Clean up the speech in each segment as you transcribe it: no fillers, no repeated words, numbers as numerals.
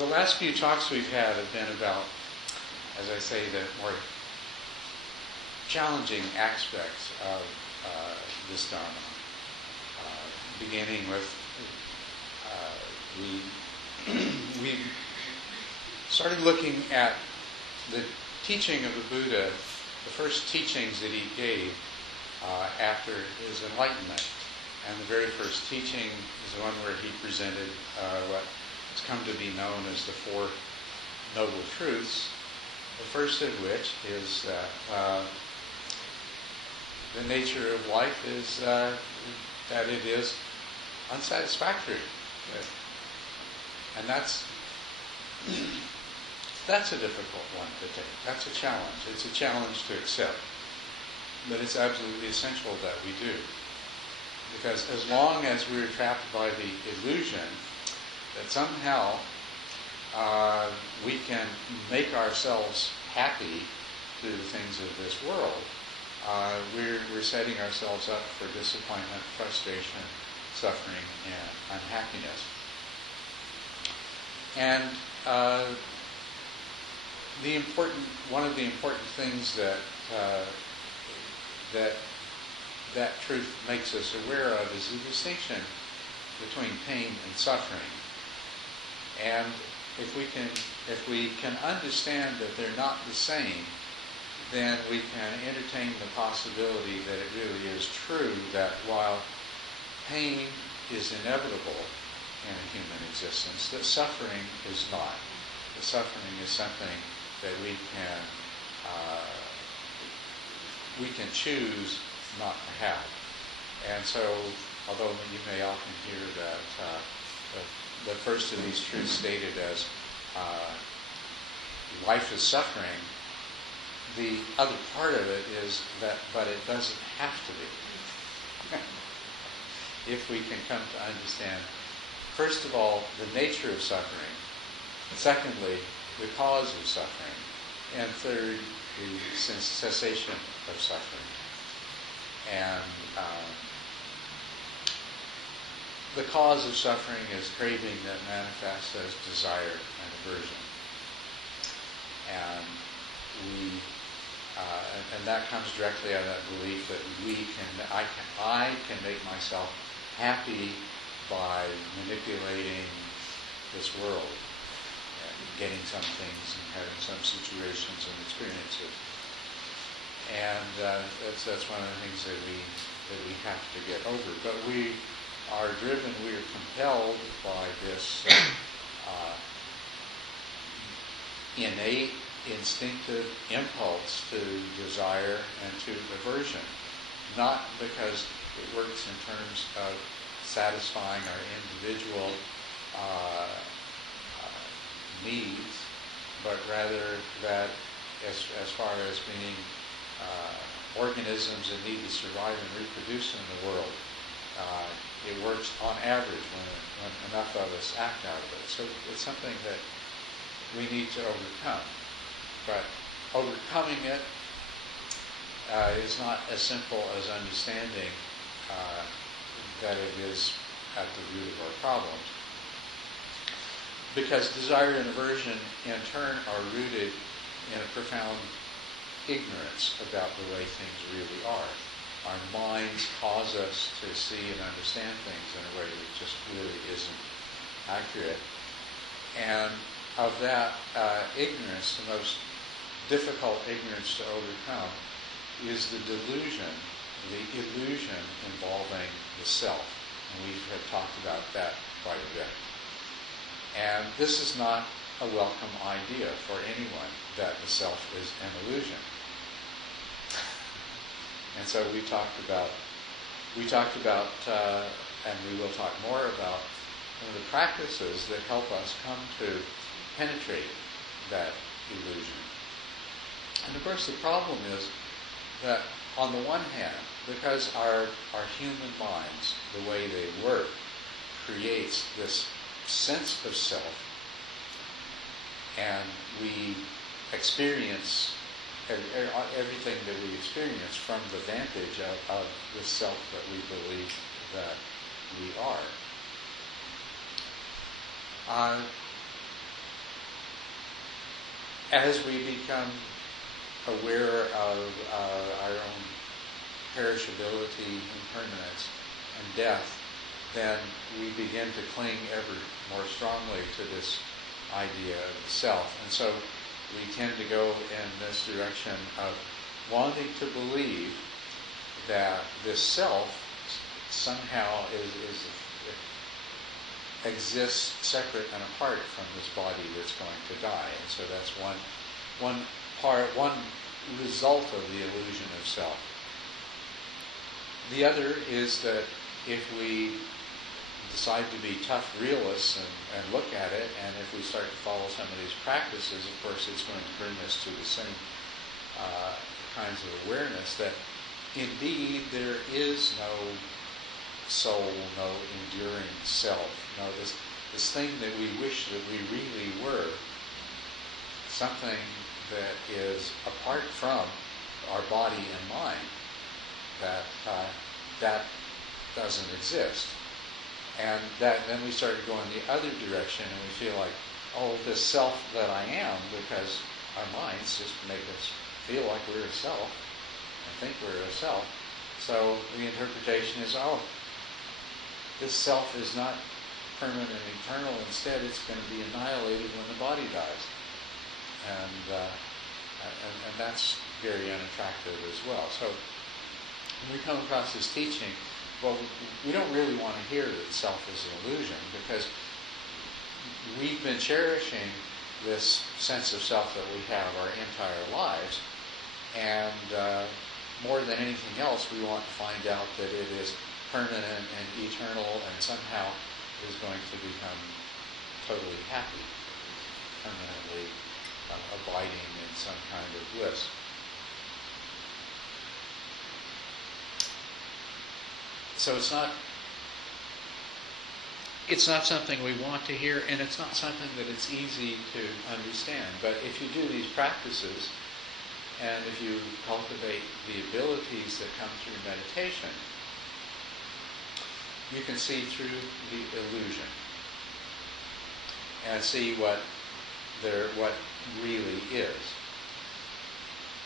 The last few talks we've had have been about, as I say, the more challenging aspects of this Dharma. Beginning with, we started looking at the teaching of the Buddha, the first teachings that he gave after his enlightenment. And the very first teaching is the one where he presented what has come to be known as the Four Noble Truths, the first of which is that the nature of life is that it is unsatisfactory. And that's a difficult one to take. That's a challenge. It's a challenge to accept. But it's absolutely essential that we do. Because as long as we're trapped by the illusion that somehow we can make ourselves happy through the things of this world, we're setting ourselves up for disappointment, frustration, suffering, and unhappiness. And one of the important things that truth makes us aware of is the distinction between pain and suffering. And if we can understand that they're not the same, then we can entertain the possibility that it really is true that while pain is inevitable in a human existence, that suffering is not. The suffering is something that we can choose not to have. And so, although you may often hear that the first of these truths stated as life is suffering, the other part of it is that, but it doesn't have to be. If we can come to understand, first of all, the nature of suffering, secondly, the cause of suffering, and third, the cessation of suffering. And the cause of suffering is craving that manifests as desire and aversion. And and that comes directly out of that belief that I can make myself happy by manipulating this world, and getting some things and having some situations and experiences. And that's one of the things that we have to get over. But we are driven, we are compelled by this innate, instinctive impulse to desire and to aversion. Not because it works in terms of satisfying our individual needs, but rather that as far as being organisms that need to survive and reproduce in the world, it works on average when enough of us act out of it. So it's something that we need to overcome. But overcoming it is not as simple as understanding that it is at the root of our problems. Because desire and aversion, in turn, are rooted in a profound ignorance about the way things really are. Our minds cause us to see and understand things in a way that just really isn't accurate. And of that ignorance, the most difficult ignorance to overcome is the illusion involving the self. And we have talked about that quite a bit. And this is not a welcome idea for anyone, that the self is an illusion. And so we talked about, and we will talk more about some of the practices that help us come to penetrate that illusion. And of course the problem is that on the one hand, because our human minds, the way they work, creates this sense of self, and we experience everything that we experience from the vantage of the self that we believe that we are. as we become aware of our own perishability, impermanence, and death, then we begin to cling ever more strongly to this idea of the self. And so we tend to go in this direction of wanting to believe that this self somehow exists separate and apart from this body that's going to die. And so that's one result of the illusion of self. The other is that if we decide to be tough realists and look at it, and if we start to follow some of these practices, of course it's going to bring us to the same kinds of awareness that indeed there is no soul, no enduring self, this thing that we wish that we really were, something that is apart from our body and mind, that doesn't exist. And then we start to go in the other direction, and we feel like, oh, this self that I am, because our minds just make us feel like we're a self, and think we're a self. So the interpretation is, oh, this self is not permanent and eternal. Instead, it's going to be annihilated when the body dies. And that's very unattractive as well. So when we come across this teaching, well, we don't really want to hear that self is an illusion, because we've been cherishing this sense of self that we have our entire lives, and more than anything else, we want to find out that it is permanent and eternal, and somehow is going to become totally happy, permanently abiding in some kind of bliss. So it's not something we want to hear, and it's not something that it's easy to understand. But if you do these practices, and if you cultivate the abilities that come through meditation, you can see through the illusion and see what really is.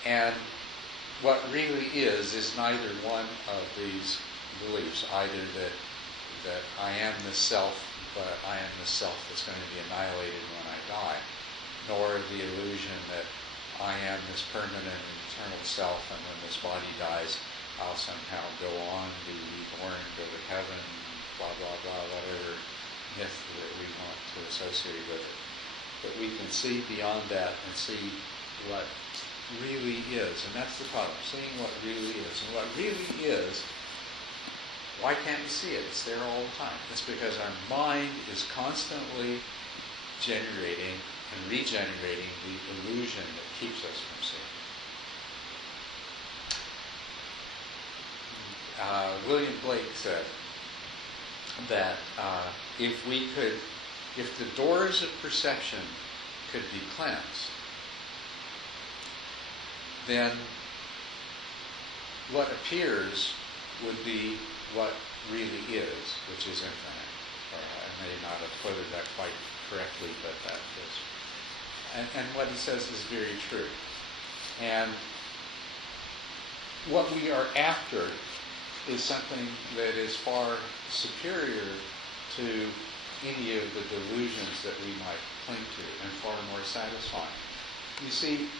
And what really is neither one of these beliefs, either that I am the self, but I am the self that's going to be annihilated when I die, nor the illusion that I am this permanent and eternal self, and when this body dies, I'll somehow go on, be reborn, go to heaven, blah, blah, blah, whatever myth that we want to associate with it. But we can see beyond that and see what really is. And that's the problem, seeing what really is. And what really is, why can't we see it? It's there all the time. It's because our mind is constantly generating and regenerating the illusion that keeps us from seeing. William Blake said that if the doors of perception could be cleansed, then what appears would be what really is, which is infinite. I may not have quoted that quite correctly, but that is. And what he says is very true. And what we are after is something that is far superior to any of the delusions that we might cling to, and far more satisfying. You see,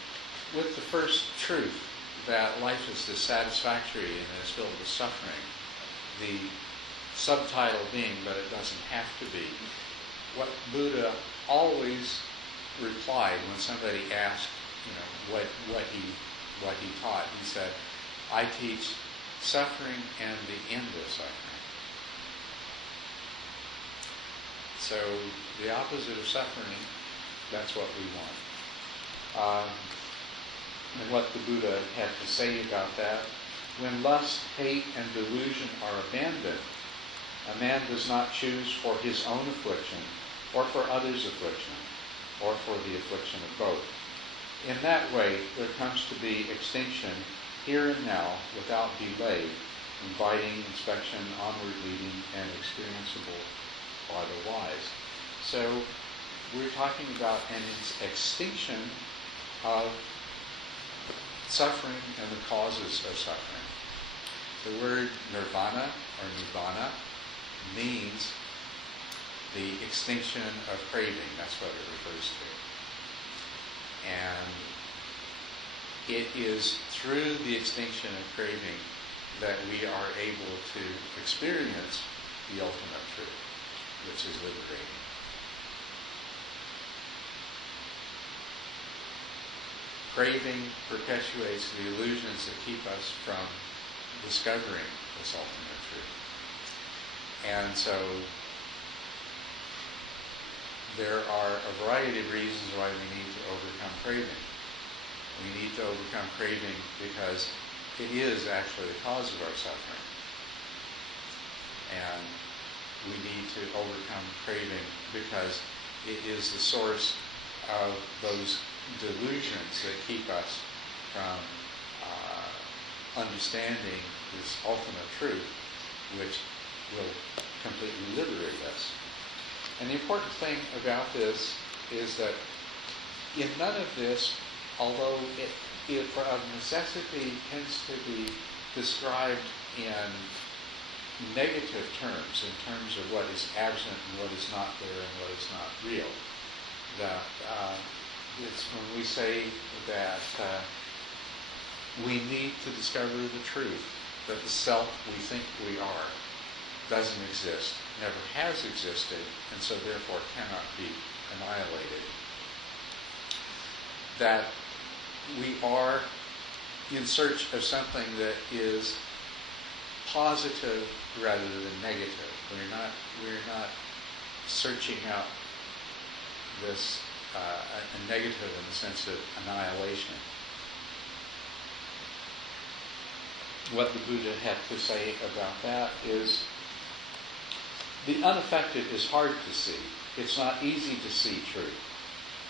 with the first truth that life is dissatisfactory and is filled with suffering, the subtitle being, but it doesn't have to be, what Buddha always replied when somebody asked, what he taught. He said, I teach suffering and the end of suffering. So the opposite of suffering, that's what we want. And what the Buddha had to say about that: when lust, hate, and delusion are abandoned, a man does not choose for his own affliction, or for others' affliction, or for the affliction of both. In that way, there comes to be extinction here and now, without delay, inviting inspection, onward leading, and experienceable by the wise. So we're talking about an extinction of suffering and the causes of suffering. The word nirvana or nibbana means the extinction of craving. That's what it refers to. And it is through the extinction of craving that we are able to experience the ultimate truth, which is liberating. Craving perpetuates the illusions that keep us from discovering this ultimate truth. And so there are a variety of reasons why we need to overcome craving. We need to overcome craving because it is actually the cause of our suffering. And we need to overcome craving because it is the source of those delusions that keep us from understanding this ultimate truth, which will completely liberate us. And the important thing about this is that in none of this, although it of necessity tends to be described in negative terms, in terms of what is absent and what is not there and what is not real, that it's when we say that we need to discover the truth, that the self we think we are doesn't exist, never has existed, and so therefore cannot be annihilated. That we are in search of something that is positive rather than negative. We're not searching out this a negative in the sense of annihilation. What the Buddha had to say about that is the unaffected is hard to see. It's not easy to see truth.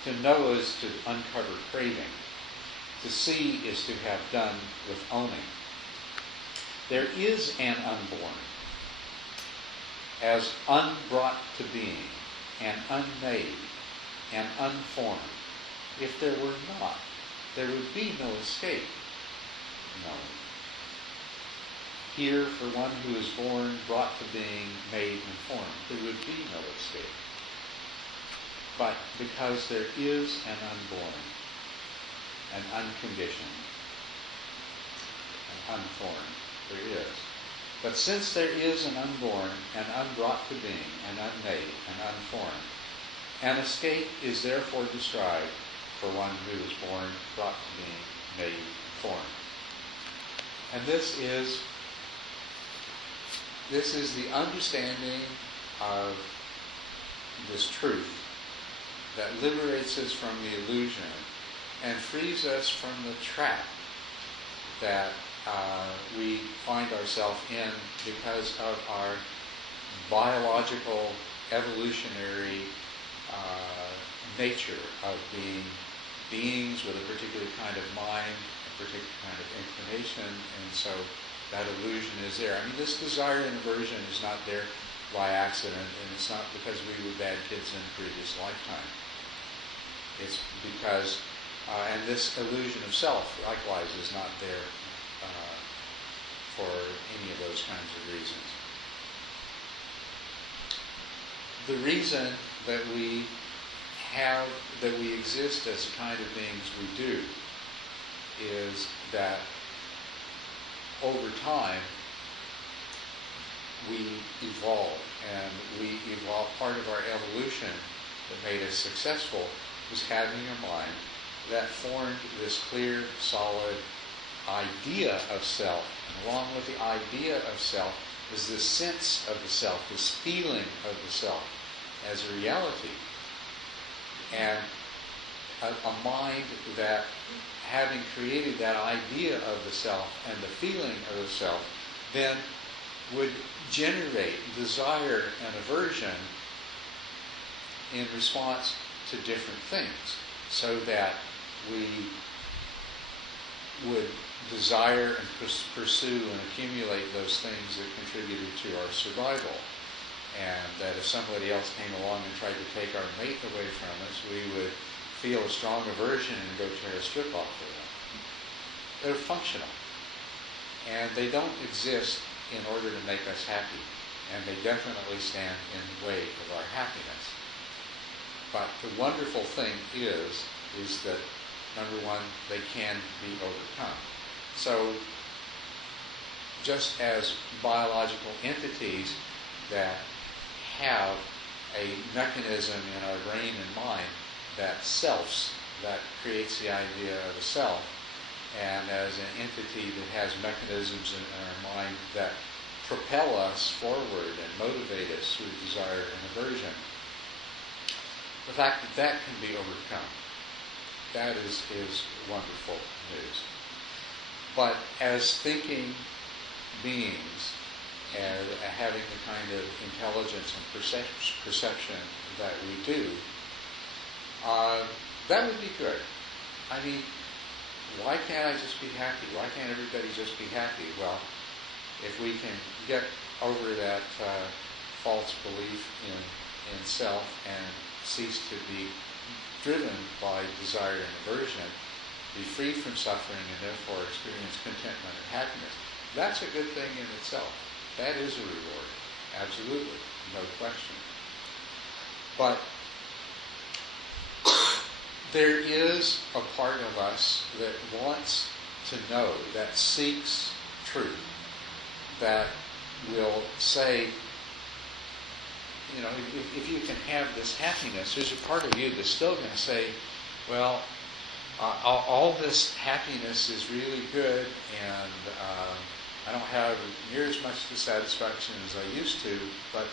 To know is to uncover craving. To see is to have done with owning. There is an unborn, as unbrought to being, and unmade, and unformed. If there were not, there would be no escape. No. Here, for one who is born, brought to being, made, and formed, there would be no escape. But because there is an unborn, an unconditioned, an unformed, there is. But since there is an unborn, an unbrought to being, an unmade, an unformed, an escape is therefore described for one who is born, brought to being, made, and formed. And this is the understanding of this truth that liberates us from the illusion and frees us from the trap that we find ourselves in because of our biological, evolutionary nature of being beings with a particular kind of mind, a particular kind of inclination, and so that illusion is there. I mean, this desire and aversion is not there by accident, and it's not because we were bad kids in a previous lifetime. It's because, and this illusion of self, likewise, is not there for any of those kinds of reasons. The reason that we exist as the kind of beings we do is that over time we evolve, and we evolve. Part of our evolution that made us successful was having a mind that formed this clear, solid idea of self. And along with the idea of self is this sense of the self, this feeling of the self as a reality. And a mind that, having created that idea of the self and the feeling of the self, then would generate desire and aversion in response to different things, so that we would desire and pursue and accumulate those things that contributed to our survival. And that if somebody else came along and tried to take our mate away from us, we would feel a strong aversion and go tear a strip off for them. They're functional. And they don't exist in order to make us happy. And they definitely stand in the way of our happiness. But the wonderful thing is that, number one, they can be overcome. So, just as biological entities that have a mechanism in our brain and mind that selfs, that creates the idea of a self, and as an entity that has mechanisms in our mind that propel us forward and motivate us through desire and aversion, the fact that that can be overcome, that is wonderful news. But as thinking beings, and having the kind of intelligence and perception that we do, that would be good. I mean, why can't I just be happy? Why can't everybody just be happy? Well, if we can get over that false belief in self and cease to be driven by desire and aversion, be free from suffering and therefore experience contentment and happiness, that's a good thing in itself. That is a reward. Absolutely. No question. But there is a part of us that wants to know, that seeks truth, that will say, you know, if you can have this happiness, there's a part of you that's still going to say, well, all this happiness is really good, and I don't have near as much dissatisfaction as I used to, but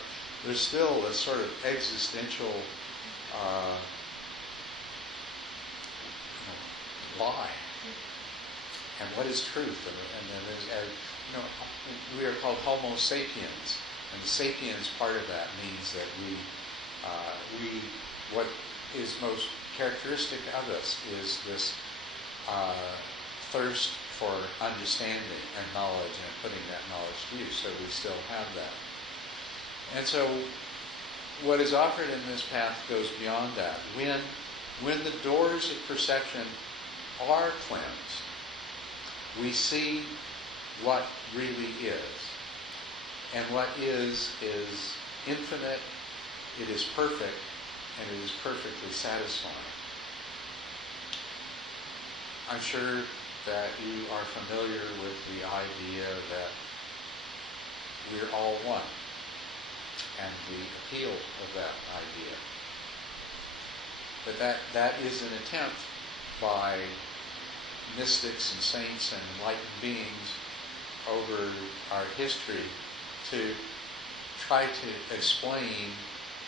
there's still a sort of existential lie. And what is truth? And you know, we are called Homo sapiens, and the sapiens part of that means that we what is most characteristic of us is this thirst for understanding and knowledge and putting that knowledge to use. So we still have that. And so what is offered in this path goes beyond that. When the doors of perception are cleansed, we see what really is. And what is infinite, it is perfect, and it is perfectly satisfying. I'm sure that you are familiar with the idea that we're all one, and the appeal of that idea. But that is an attempt by mystics and saints and enlightened beings over our history to try to explain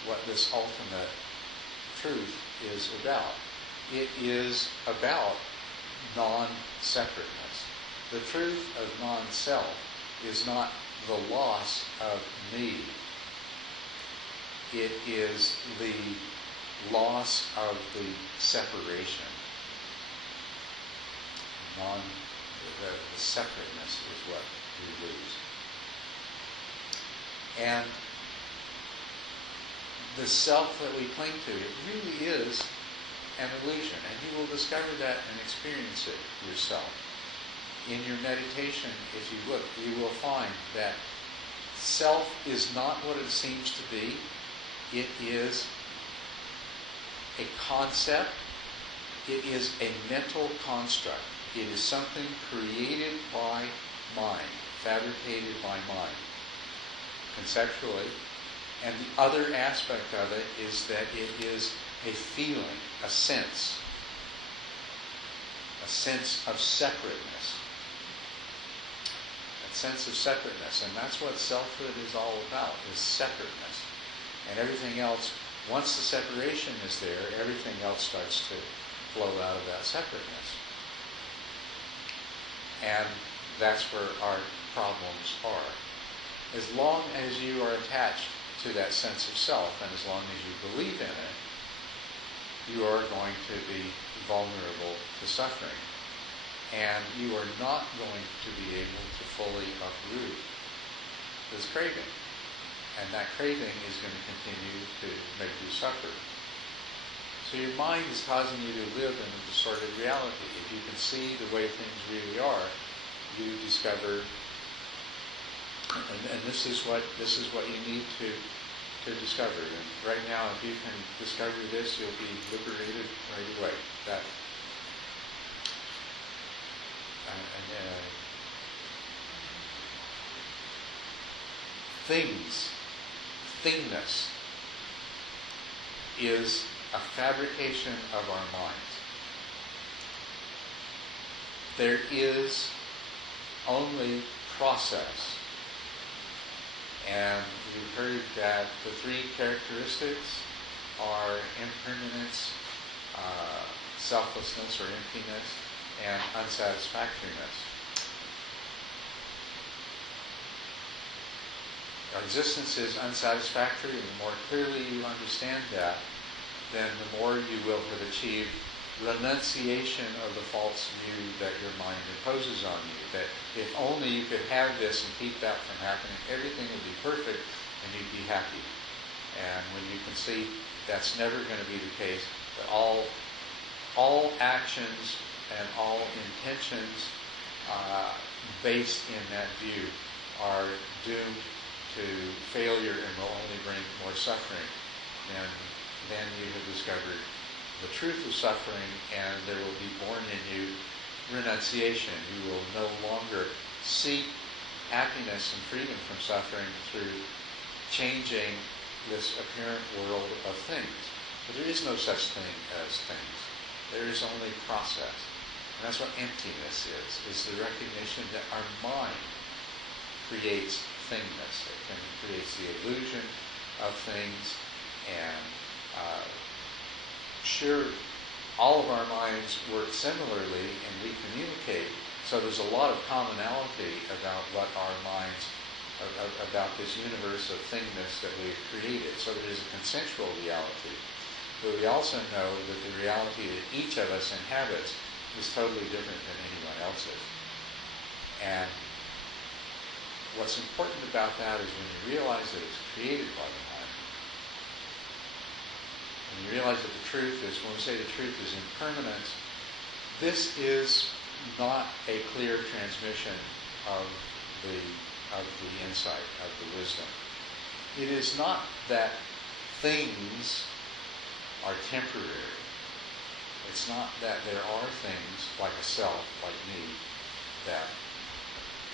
what this ultimate truth is about. It is about non-separateness. The truth of non-self is not the loss of me. It is the loss of the separation. The separateness is what we lose. And the self that we cling to, it really is an illusion. And you will discover that and experience it yourself. In your meditation, if you look, you will find that self is not what it seems to be. It is a concept. It is a mental construct. It is something created by mind, fabricated by mind, conceptually. And the other aspect of it is that it is a feeling, a sense of separateness. A sense of separateness. And that's what selfhood is all about, is separateness. And everything else, once the separation is there, everything else starts to flow out of that separateness. And that's where our problems are. As long as you are attached to that sense of self, and as long as you believe in it, you are going to be vulnerable to suffering. And you are not going to be able to fully uproot this craving. And that craving is going to continue to make you suffer. So your mind is causing you to live in a distorted reality. If you can see the way things really are, you discover, and this is what you need to discover. And right now, if you can discover this, you'll be liberated right away. That thingness is a fabrication of our minds. There is only process. And you've heard that the three characteristics are impermanence, selflessness or emptiness, and unsatisfactoriness. Our existence is unsatisfactory, and the more clearly you understand that, then the more you will have achieved renunciation of the false view that your mind imposes on you. That if only you could have this and keep that from happening, everything would be perfect and you'd be happy. And when you can see that's never going to be the case, that all actions and all intentions based in that view are doomed to failure and will only bring more suffering. And then you have discovered the truth of suffering, and there will be born in you renunciation. You will no longer seek happiness and freedom from suffering through changing this apparent world of things. But there is no such thing as things. There is only process. And that's what emptiness is the recognition that our mind creates thingness. It creates the illusion of things, and sure, all of our minds work similarly and we communicate, so there's a lot of commonality about what our minds, about this universe of thingness that we've created. So there is a consensual reality. But we also know that the reality that each of us inhabits is totally different than anyone else's. And what's important about that is when you realize that it's created by the mind, and you realize that the truth is, when we say the truth is impermanence, this is not a clear transmission of the insight, of the wisdom. It is not that things are temporary. It's not that there are things like a self, like me, that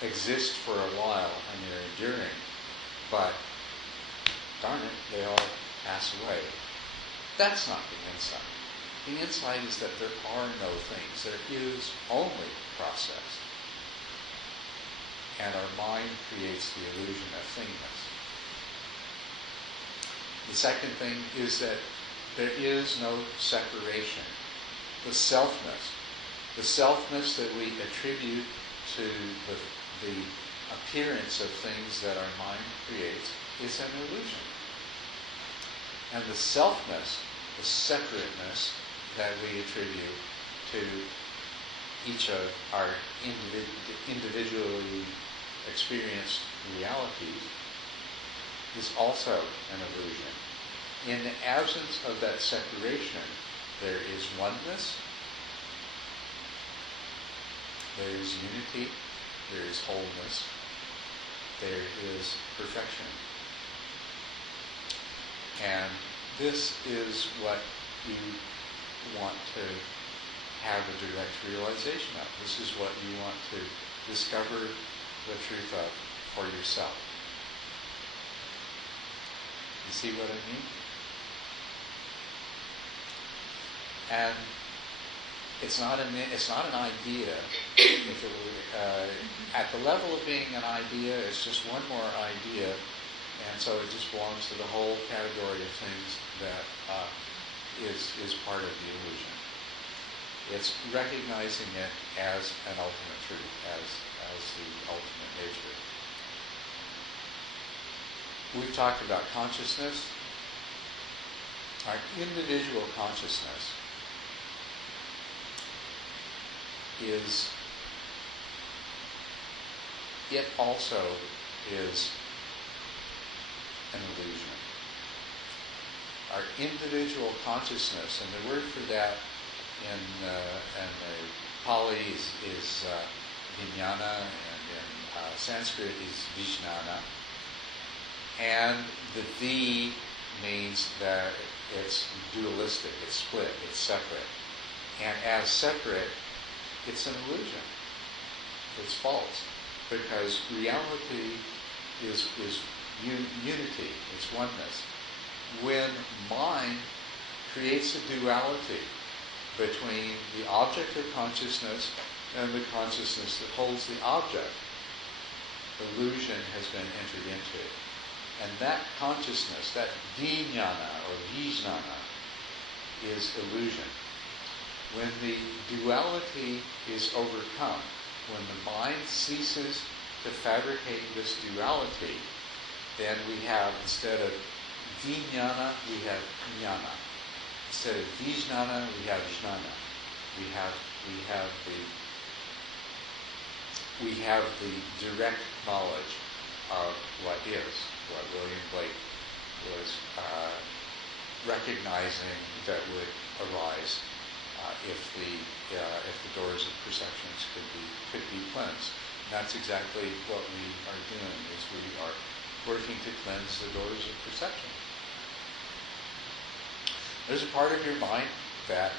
exist for a while and they're enduring, but darn it, they all pass away. That's not the insight. The insight is that there are no things. There is only process. And our mind creates the illusion of thingness. The second thing is that there is no separation. The selfness that we attribute to the appearance of things that our mind creates is an illusion. And the selfness, the separateness that we attribute to each of our individually experienced realities is also an illusion. In the absence of that separation, there is oneness, there is unity, there is wholeness, there is perfection. And this is what you want to have a direct realization of. This is what you want to discover the truth of for yourself. You see what I mean? And it's not an idea. If it were, at the level of being an idea, it's just one more idea, and so it just belongs to the whole category of things that is part of the illusion. It's recognizing it as an ultimate truth, as the ultimate nature. We've talked about consciousness. Our individual consciousness it also is an illusion. our individual consciousness, and the word for that in the Pali is vijnana, and in Sanskrit is vijnana. And the V means that it's dualistic, it's split, it's separate. And as separate, it's an illusion. It's false. Because reality is unity, it's oneness. When mind creates a duality between the object of consciousness and the consciousness that holds the object, illusion has been entered into. And that consciousness, that vijnana or vijnana, is illusion. When the duality is overcome, when the mind ceases to fabricate this duality, then we have, instead of vijnana, we have jnana. Instead of vijnana, we have jnana. We have the direct knowledge of what is, what William Blake was recognizing that would arise if the doors of perceptions could be cleansed. And that's exactly what we are doing, is we are working to cleanse the doors of perception. There's a part of your mind that,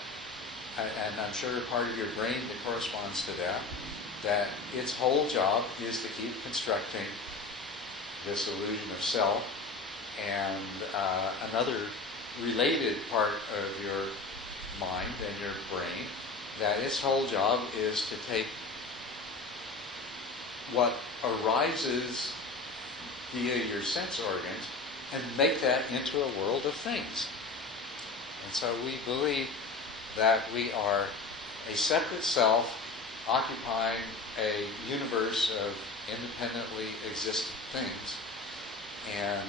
and I'm sure a part of your brain that corresponds to that its whole job is to keep constructing this illusion of self, and another related part of your mind and your brain, that its whole job is to take what arises via your sense organs and make that into a world of things. And so we believe that we are a separate self occupying a universe of independently existent things, and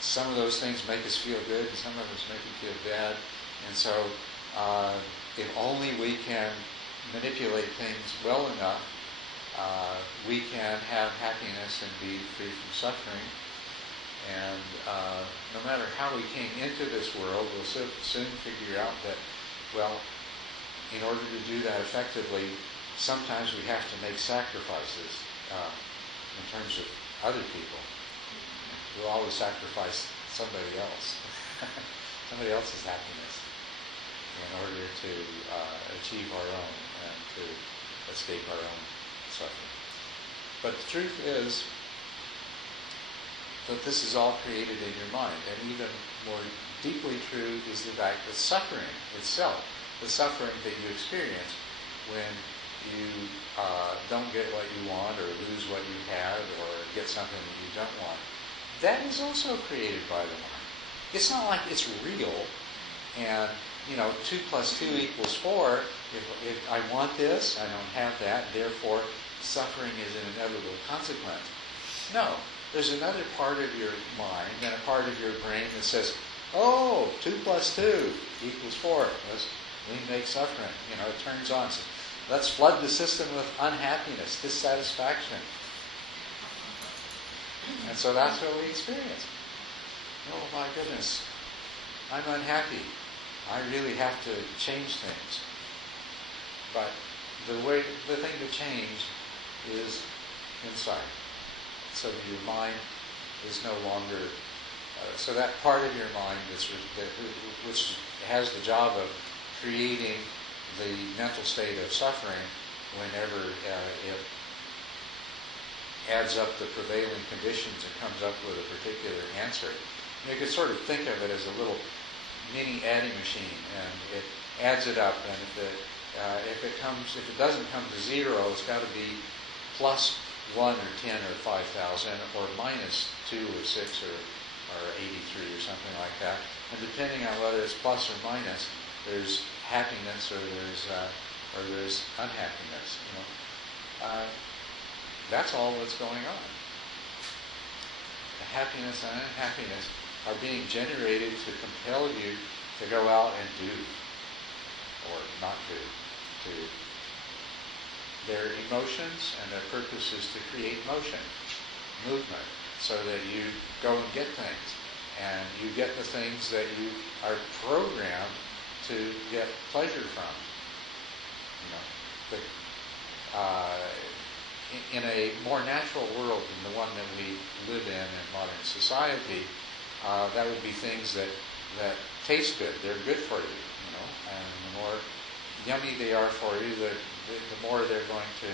some of those things make us feel good and some of us make us feel bad. And so if only we can manipulate things well enough, we can have happiness and be free from suffering. And no matter how we came into this world, we'll soon figure out that, well, in order to do that effectively, sometimes we have to make sacrifices in terms of other people. We'll always sacrifice somebody else, somebody else's happiness, in order to achieve our own and to escape our own suffering. But the truth is that this is all created in your mind. And even more deeply true is the fact that suffering itself, the suffering that you experience when you don't get what you want, or lose what you had, or get something that you don't want, that is also created by the mind. It's not like it's real, and 2 + 2 = 4. If I want this, I don't have that, therefore suffering is an inevitable consequence. No. There's another part of your mind and a part of your brain that says, oh, 2 + 2 = 4. We make suffering. It turns on. So let's flood the system with unhappiness, dissatisfaction. And so that's what we experience. Oh my goodness, I'm unhappy. I really have to change things. But the thing to change is inside. So your mind is no longer, so that part of your mind which has the job of creating the mental state of suffering whenever it adds up the prevailing conditions and comes up with a particular answer. You could sort of think of it as a little mini adding machine, and it adds it up, and if it doesn't come to 0, it's got to be plus 1 or 10 or 5,000, or minus 2 or 6 or 83 or something like that. And depending on whether it's plus or minus, there's happiness or there's unhappiness. That's all that's going on. The happiness and unhappiness are being generated to compel you to go out and do, or not do. Their emotions and their purpose is to create motion, movement, so that you go and get things. And you get the things that you are programmed to get pleasure from. You know, but in a more natural world than the one that we live in modern society, that would be things that taste good. They're good for you, you know, and the more yummy they are for you, the more they're going to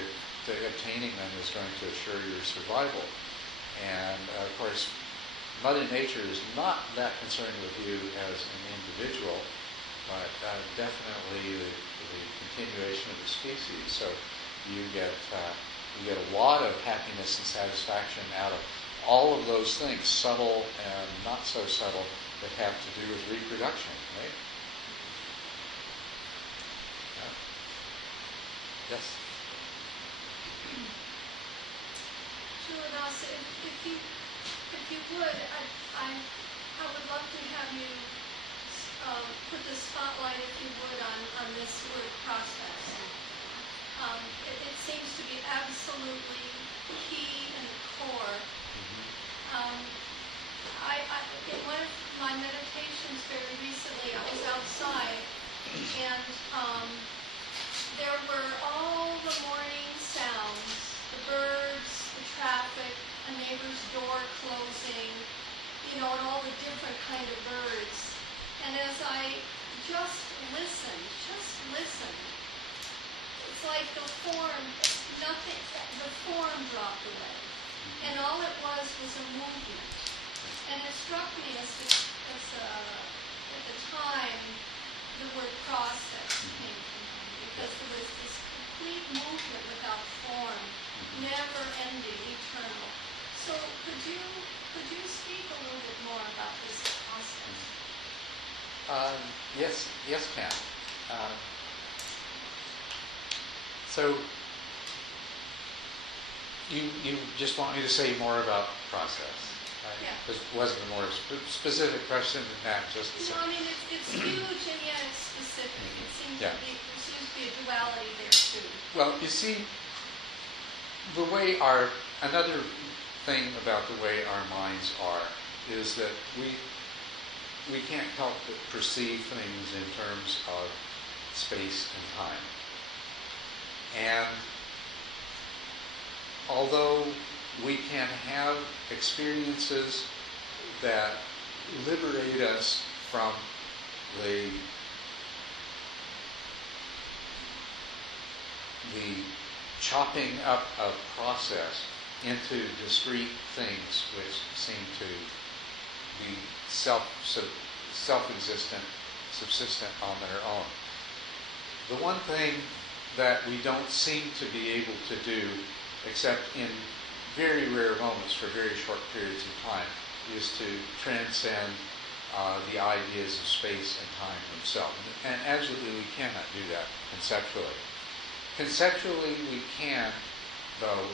obtaining them is going to assure your survival. And of course, Mother Nature is not that concerned with you as an individual, but definitely the continuation of the species. So you get a lot of happiness and satisfaction out of all of those things, subtle and not so subtle, that have to do with reproduction, right? Yeah. Yes. Culadasa, if you would, I would love to have you put the spotlight, if you would, on this word process. It seems to be absolutely key and core. In one of my meditations very recently, I was outside, and there were all the morning sounds, the birds, the traffic, a neighbor's door closing, you know, and all the different kind of birds. And as I just listened, it's like the form dropped away. And all it was a movement. And it struck me at the time, the word process came to mind, because there was this complete movement without form, never ending, eternal. So could you speak a little bit more about this process? Yes, Pam. So you just want me to say more about process? Yeah. Because it wasn't a more specific question than that. Just no, I mean it's huge and yet it's specific. It seems yeah. there seems to be a duality there too. Well, you see, another thing about the way our minds are is that we can't help but perceive things in terms of space and time. And although we can have experiences that liberate us from the chopping up of process into discrete things which seem to be self-existent, subsistent on their own. The one thing that we don't seem to be able to do, except in very rare moments for very short periods of time, is to transcend the ideas of space and time themselves. And absolutely we cannot do that conceptually. Conceptually we can, though,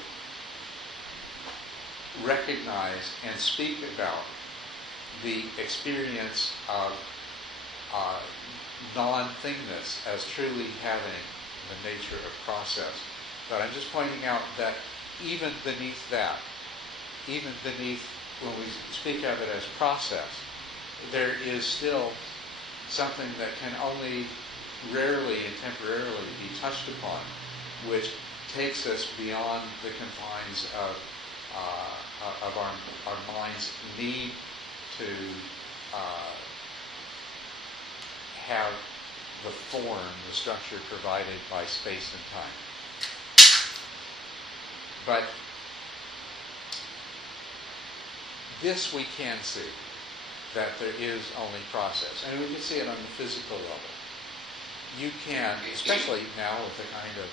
recognize and speak about the experience of non-thingness as truly having the nature of process. But I'm just pointing out that even beneath that, even beneath when we speak of it as process, there is still something that can only rarely and temporarily be touched upon, which takes us beyond the confines of our mind's need to have the form, the structure provided by space and time. But this we can see, that there is only process. And we can see it on the physical level. You can, especially now with the kind of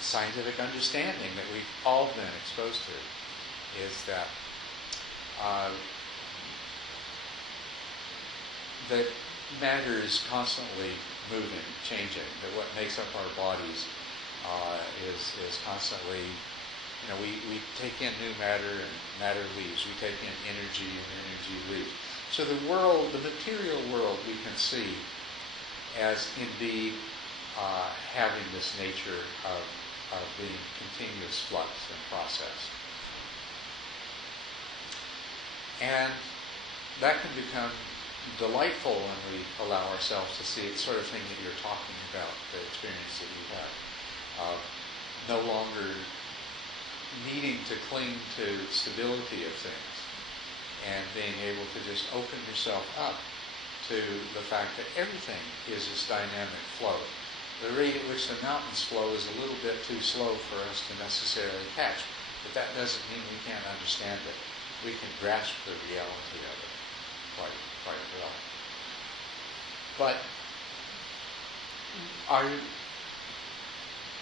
scientific understanding that we've all been exposed to, is that that matter is constantly moving, changing, that what makes up our bodies is constantly, we take in new matter and matter leaves. We take in energy and energy leaves. So the world, the material world, we can see as indeed having this nature of being continuous flux and process. And that can become delightful when we allow ourselves to see it, sort of thing that you're talking about, the experience that you have. No longer needing to cling to stability of things, and being able to just open yourself up to the fact that everything is this dynamic flow. The rate at which the mountains flow is a little bit too slow for us to necessarily catch, but that doesn't mean we can't understand it. We can grasp the reality of it quite well. But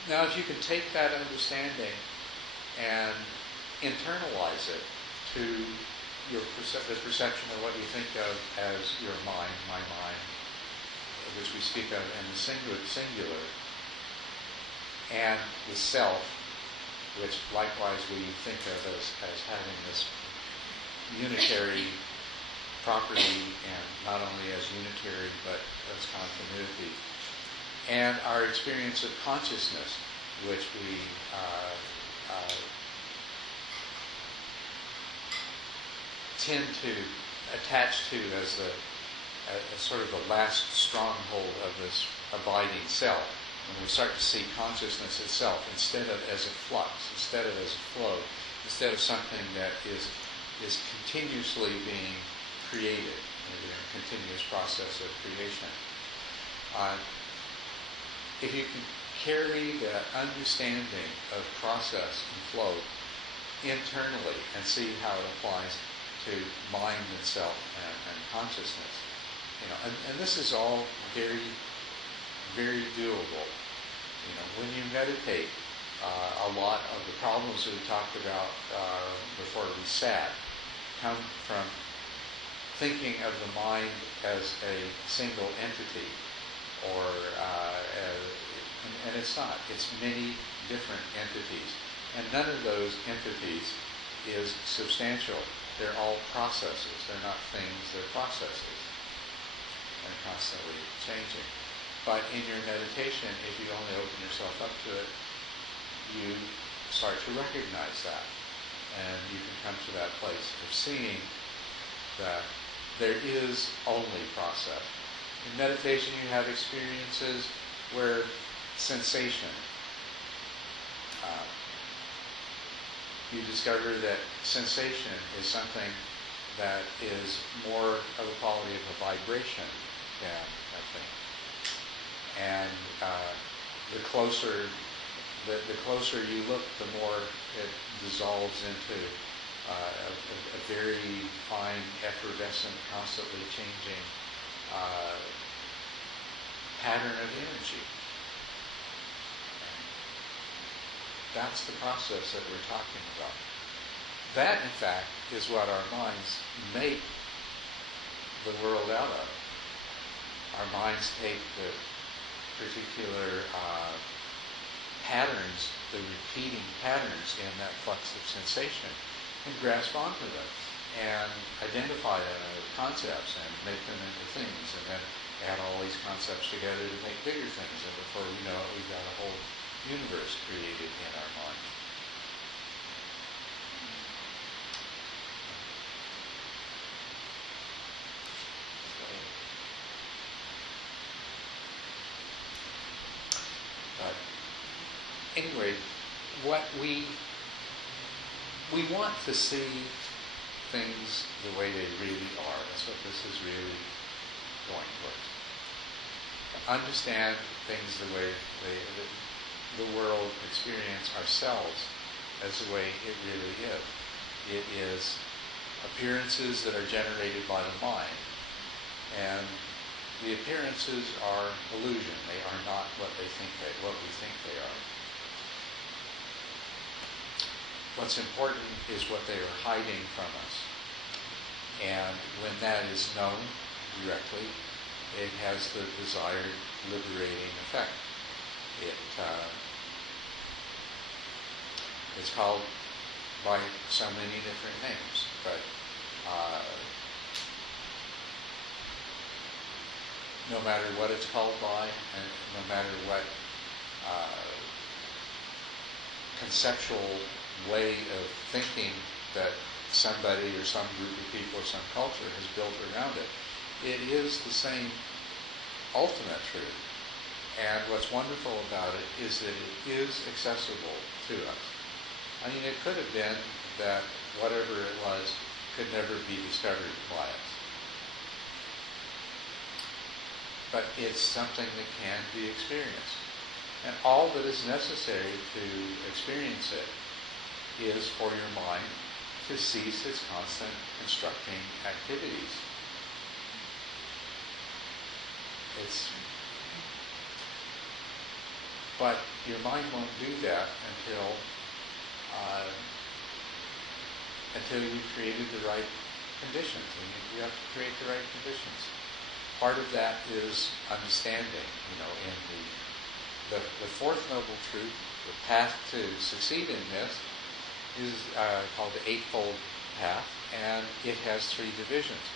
now if you can take that understanding and internalize it to the perception of what you think of as your mind, my mind, which we speak of in the singular, and the self, which likewise we think of as having this unitary property, and not only as unitary but as continuity, and our experience of consciousness, which we tend to attach to as sort of the last stronghold of this abiding self. When we start to see consciousness itself instead of as a flux, instead of as a flow, instead of something that is continuously being created in a continuous process of creation. If you can carry that understanding of process and flow internally and see how it applies to mind itself and consciousness, and this is all very, very doable. When you meditate, a lot of the problems that we talked about before we sat come from thinking of the mind as a single entity, and it's not. It's many different entities, and none of those entities is substantial. They're all processes. They're not things, they're processes. They're constantly changing. But in your meditation, if you only open yourself up to it, you start to recognize that. And you can come to that place of seeing that there is only process. In meditation, you have experiences where sensation, you discover that sensation is something that is more of a quality of a vibration than a thing. And the closer you look, the more it dissolves into a very fine, effervescent, constantly changing pattern of energy. That's the process that we're talking about. That, in fact, is what our minds make the world out of. Our minds take the particular patterns, the repeating patterns in that flux of sensation, and grasp onto them, and identify them as concepts, and make them into things, and then add all these concepts together to make bigger things, and before we know it, we've got a whole universe created in our mind. But anyway, what we want to see things the way they really are. That's what this is really going towards. Understand things the way the world experience ourselves as the way it really is. It is appearances that are generated by the mind. And the appearances are illusion. They are not what we think they are. What's important is what they are hiding from us. And when that is known directly, it has the desired liberating effect. It's called by so many different names, but no matter what it's called by, and no matter what conceptual way of thinking that somebody or some group of people or some culture has built around it. It is the same ultimate truth. And what's wonderful about it is that it is accessible to us. I mean, it could have been that whatever it was could never be discovered by us. But it's something that can be experienced. And all that is necessary to experience it is for your mind to cease its constant constructing activities. But your mind won't do that until you've created the right conditions. And you have to create the right conditions. Part of that is understanding, in the fourth noble truth, the path to succeed in this is called the Eightfold Path, and it has 3 divisions.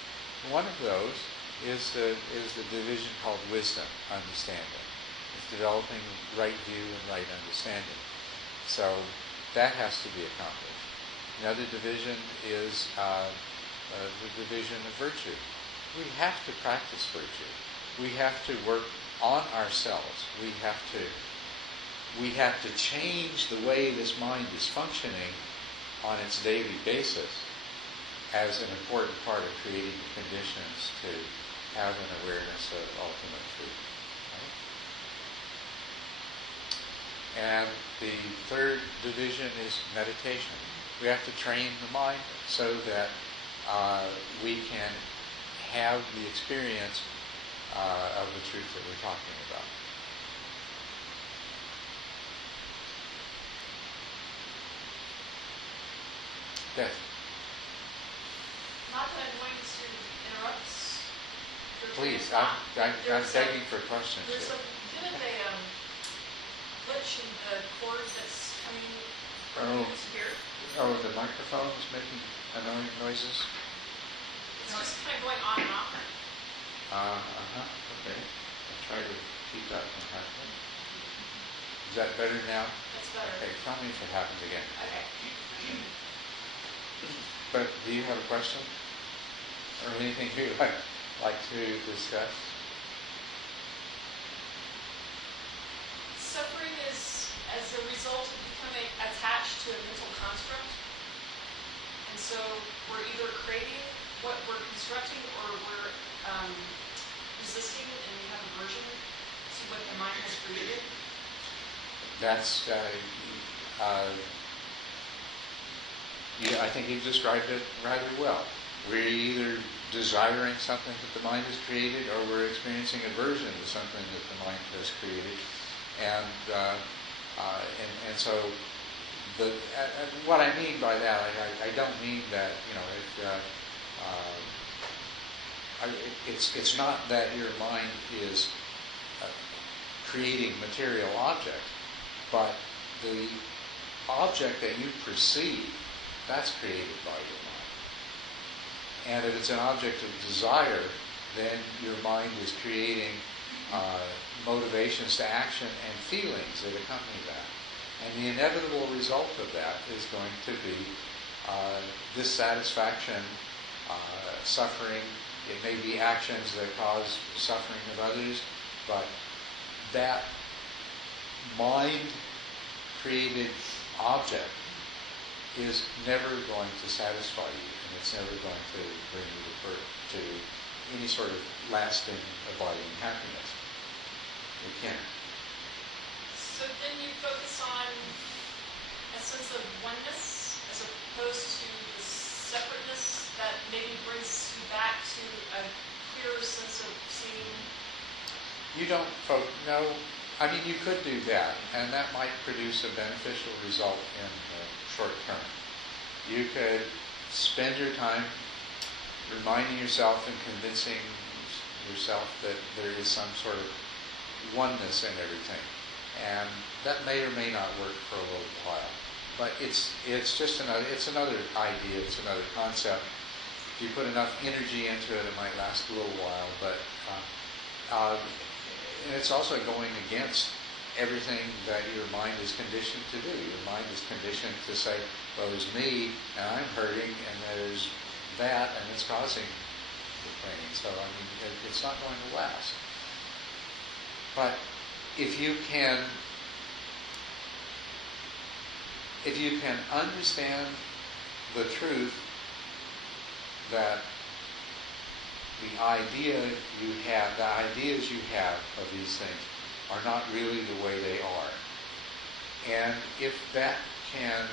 One of those is the division called wisdom, understanding. It's developing right view and right understanding. So that has to be accomplished. Another division is the division of virtue. We have to practice virtue. We have to work on ourselves. We have to change the way this mind is functioning on its daily basis as an important part of creating the conditions to have an awareness of ultimate truth. Right? And the third division is meditation. We have to train the mind so that we can have the experience of the truth that we're talking about. Yes. Not that I'm going to interrupt. Please, I'm begging for questions. There's a bit of a glitch in the cord that's coming from here. Oh, the microphone is making annoying noises? It's just kind of going on and off. Okay. I'll try to keep that from happening. Is that better now? That's better. Okay, tell me if it happens again. Okay. But do you have a question? Or anything you'd like to discuss? Suffering is as a result of becoming attached to a mental construct. And so we're either creating what we're constructing or we're resisting, and we have aversion to what the mind has created. That's, I think you've described it rather well. We're either desiring something that the mind has created, or we're experiencing aversion to something that the mind has created. And so what I mean by that, I don't mean that, it's not that your mind is creating material objects, but the object that you perceive, that's created by your mind. And if it's an object of desire, then your mind is creating motivations to action and feelings that accompany that. And the inevitable result of that is going to be dissatisfaction, suffering. It may be actions that cause suffering of others, but that mind-created object is never going to satisfy you, and it's never going to bring you to any sort of lasting, abiding happiness. It can't. So then you focus on a sense of oneness as opposed to the separateness that maybe brings you back to a clearer sense of seeing. You don't no. I mean, you could do that, and that might produce a beneficial result in the short term. You could spend your time reminding yourself and convincing yourself that there is some sort of oneness in everything, and that may or may not work for a little while. But it's just another idea, it's another concept. If you put enough energy into it, it might last a little while, but and it's also going against everything that your mind is conditioned to do. Your mind is conditioned to say, well, there's me, and I'm hurting, and there's that, and it's causing the pain. So, I mean, it's not going to last. But if you can understand the truth that the ideas you have of these things are not really the way they are. And if that can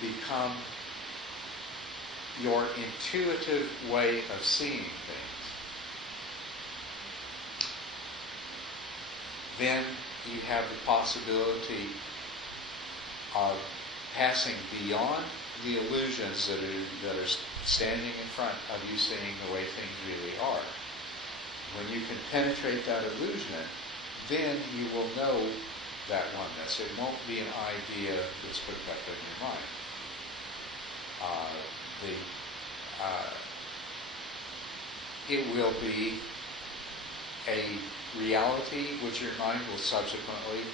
become your intuitive way of seeing things, then you have the possibility of passing beyond the illusions that are standing in front of you seeing the way things really are. When you can penetrate that illusion, then you will know that oneness. It won't be an idea that's put back in your mind. It will be a reality which your mind will subsequently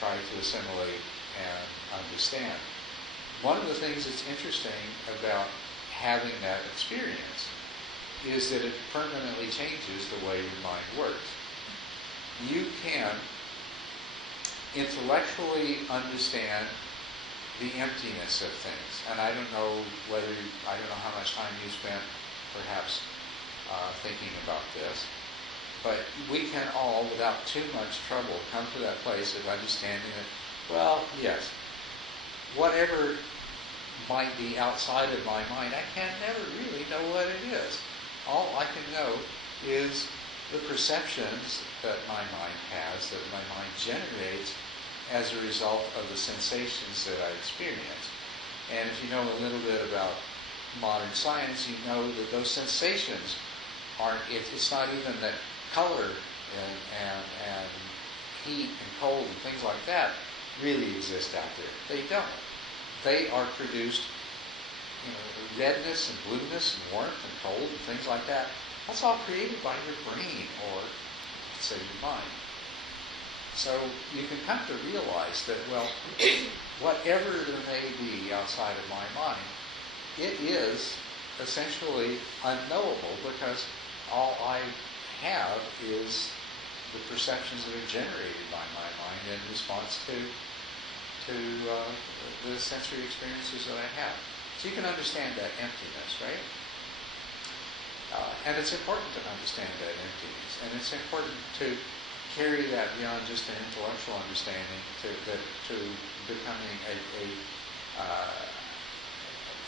try to assimilate and understand. One of the things that's interesting about having that experience is that it permanently changes the way your mind works. You can intellectually understand the emptiness of things. And I don't know how much time you spent perhaps thinking about this, but we can all, without too much trouble, come to that place of understanding that, well, yes, whatever might be outside of my mind, I can never really know what it is. All I can know is the perceptions that my mind has, that my mind generates as a result of the sensations that I experience. And if you know a little bit about modern science, you know that those sensations it's not even that color and heat and cold and things like that really exist out there. They don't. They are produced, redness and blueness and warmth and cold and things like that. That's all created by your brain, or let's say your mind. So you can come to realize that, well, whatever there may be outside of my mind, it is essentially unknowable, because all I have is the perceptions that are generated by my mind in response to the sensory experiences that I have. So you can understand that emptiness, right? And it's important to understand that emptiness, and it's important to carry that beyond just an intellectual understanding to becoming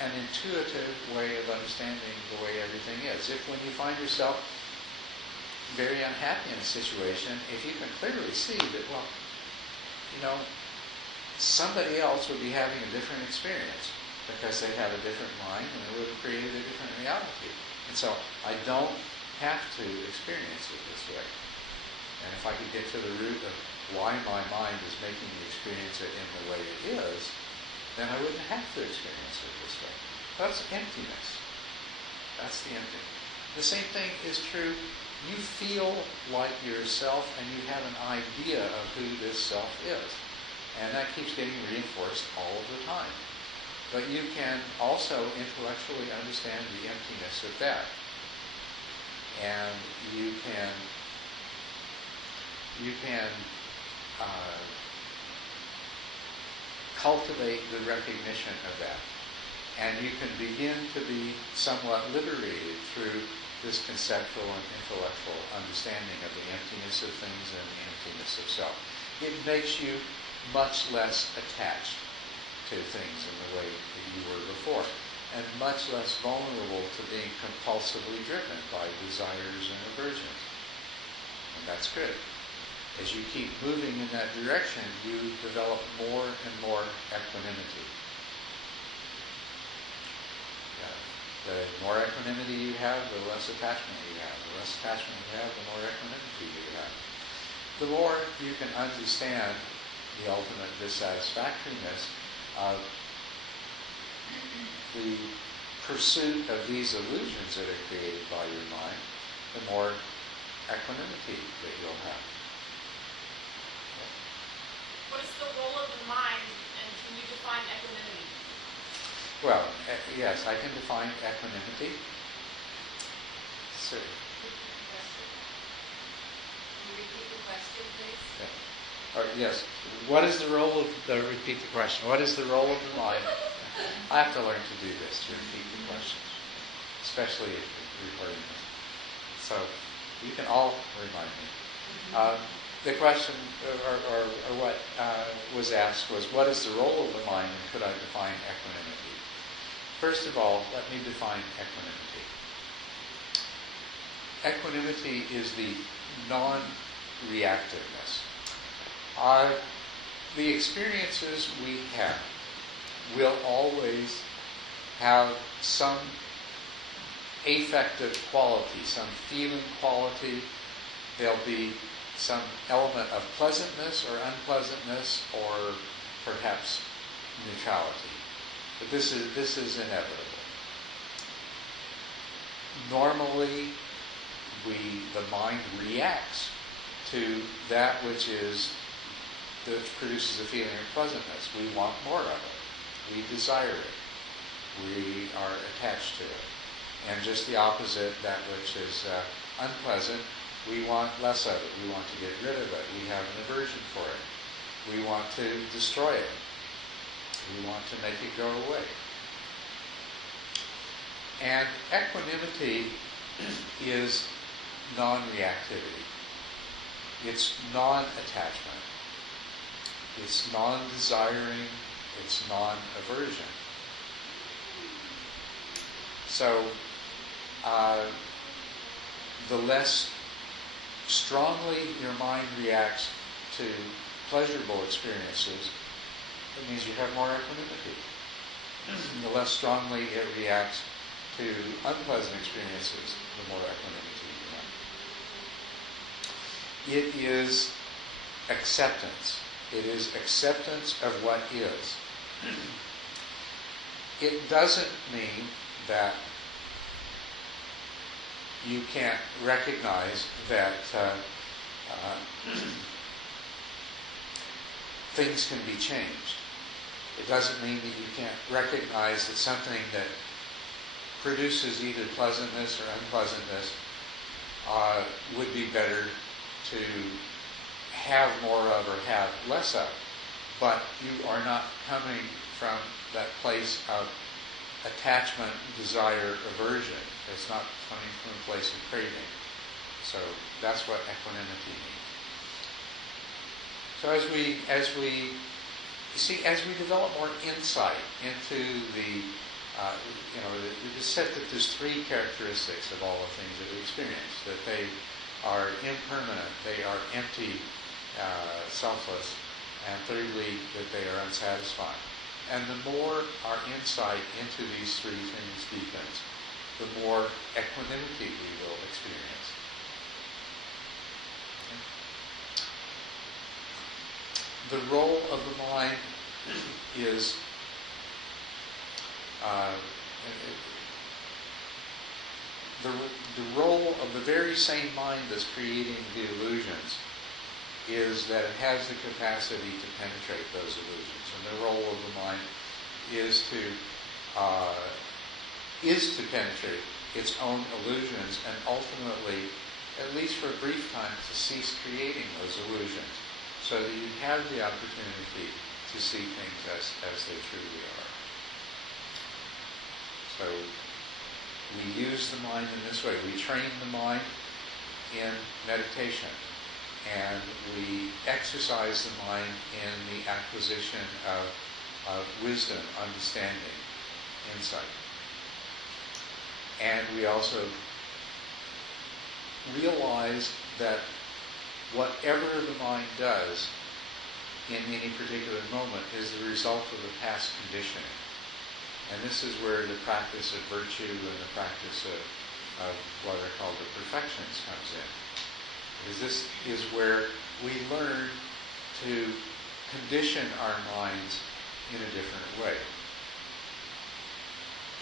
an intuitive way of understanding the way everything is. If when you find yourself very unhappy in a situation, if you can clearly see that, well, somebody else would be having a different experience because they have a different mind and it would have created a different reality. And so I don't have to experience it this way. And if I could get to the root of why my mind is making me experience it in the way it is, then I wouldn't have to experience it this way. That's emptiness. That's the emptiness. The same thing is true. You feel like yourself and you have an idea of who this self is. And that keeps getting reinforced all of the time. But you can also intellectually understand the emptiness of that. And you can cultivate the recognition of that. And you can begin to be somewhat liberated through this conceptual and intellectual understanding of the emptiness of things and the emptiness of self. It makes you much less attached to things in the way that you were before, and much less vulnerable to being compulsively driven by desires and aversions. And that's good. As you keep moving in that direction, you develop more and more equanimity. The more equanimity you have, the less attachment you have. The less attachment you have, the more equanimity you have. The more you can understand the ultimate dissatisfactoriness of the pursuit of these illusions that are created by your mind, the more equanimity that you'll have. Well, yes, I can define equanimity. So, Can you repeat the question, please? yes. What is the role of repeat the question? What is the role of the mind? I have to learn to do this, to repeat the questions, especially if you're recording this. So you can all remind me. The question, or what was asked was, what is the role of the mind, and could I define equanimity? First of all, let me define equanimity. Equanimity is the non-reactiveness. The experiences we have will always have some affective quality, some feeling quality. There'll be some element of pleasantness or unpleasantness, or perhaps neutrality. But this is inevitable. Normally, the mind reacts to that which produces a feeling of pleasantness. We want more of it. We desire it. We are attached to it. And just the opposite, that which is unpleasant, we want less of it. We want to get rid of it. We have an aversion for it. We want to destroy it. We want to make it go away. And equanimity is non-reactivity. It's non-attachment. It's non-desiring. It's non-aversion. So, the less strongly your mind reacts to pleasurable experiences, it means you have more equanimity. The less strongly it reacts to unpleasant experiences, the more equanimity you have. It is acceptance. It is acceptance of what is. It doesn't mean that you can't recognize that things can be changed. It doesn't mean that you can't recognize that something that produces either pleasantness or unpleasantness would be better to have more of or have less of. But you are not coming from that place of attachment, desire, aversion. It's not coming from a place of craving. So that's what equanimity means. So as we develop more insight into the said that there's three characteristics of all the things that we experience: that they are impermanent, they are empty, selfless, and thirdly, that they are unsatisfying. And the more our insight into these three things deepens, the more equanimity we will experience. The role of the mind is the role of the very same mind that's creating the illusions is that it has the capacity to penetrate those illusions. And the role of the mind is to penetrate its own illusions and ultimately, at least for a brief time, to cease creating those illusions, so that you have the opportunity to see things as they truly are. So we use the mind in this way. We train the mind in meditation, and we exercise the mind in the acquisition of wisdom, understanding, insight. And we also realize that whatever the mind does in any particular moment is the result of the past conditioning. And this is where the practice of virtue and the practice of what are called the perfections comes in. Because this is where we learn to condition our minds in a different way.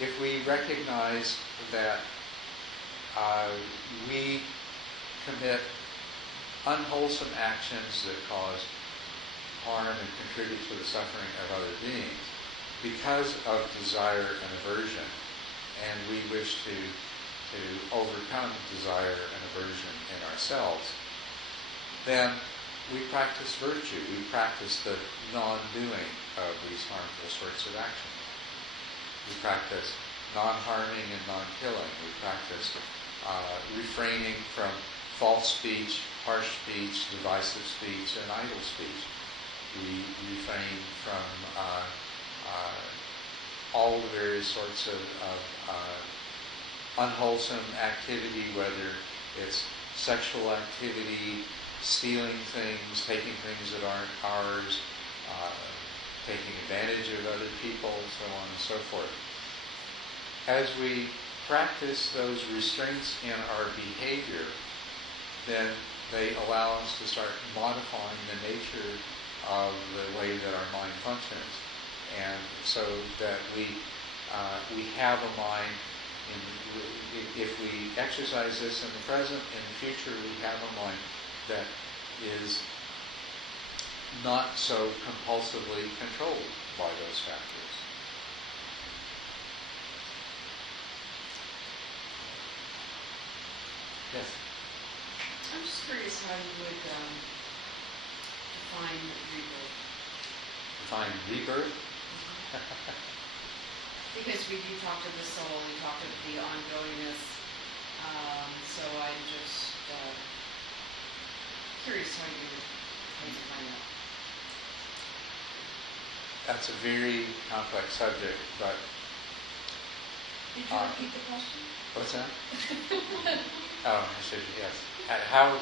If we recognize that we commit unwholesome actions that cause harm and contribute to the suffering of other beings, because of desire and aversion, and we wish to overcome desire and aversion in ourselves, then we practice virtue. We practice the non-doing of these harmful sorts of actions. We practice non-harming and non-killing. We practice refraining from false speech, harsh speech, divisive speech, and idle speech. We refrain from all the various sorts of unwholesome activity, whether it's sexual activity, stealing things, taking things that aren't ours, taking advantage of other people, so on and so forth. As we practice those restraints in our behavior, then they allow us to start modifying the nature of the way that our mind functions, and so that we have a mind. If we exercise this in the present, in the future, we have a mind that is not so compulsively controlled by those factors. Yes? I'm just curious how you would define rebirth. Define rebirth? Because we do talk of the soul, we talk of the ongoingness, so I'm just curious how you define that. That's a very complex subject, but... Did you repeat the question? What's that? Oh, I said yes. How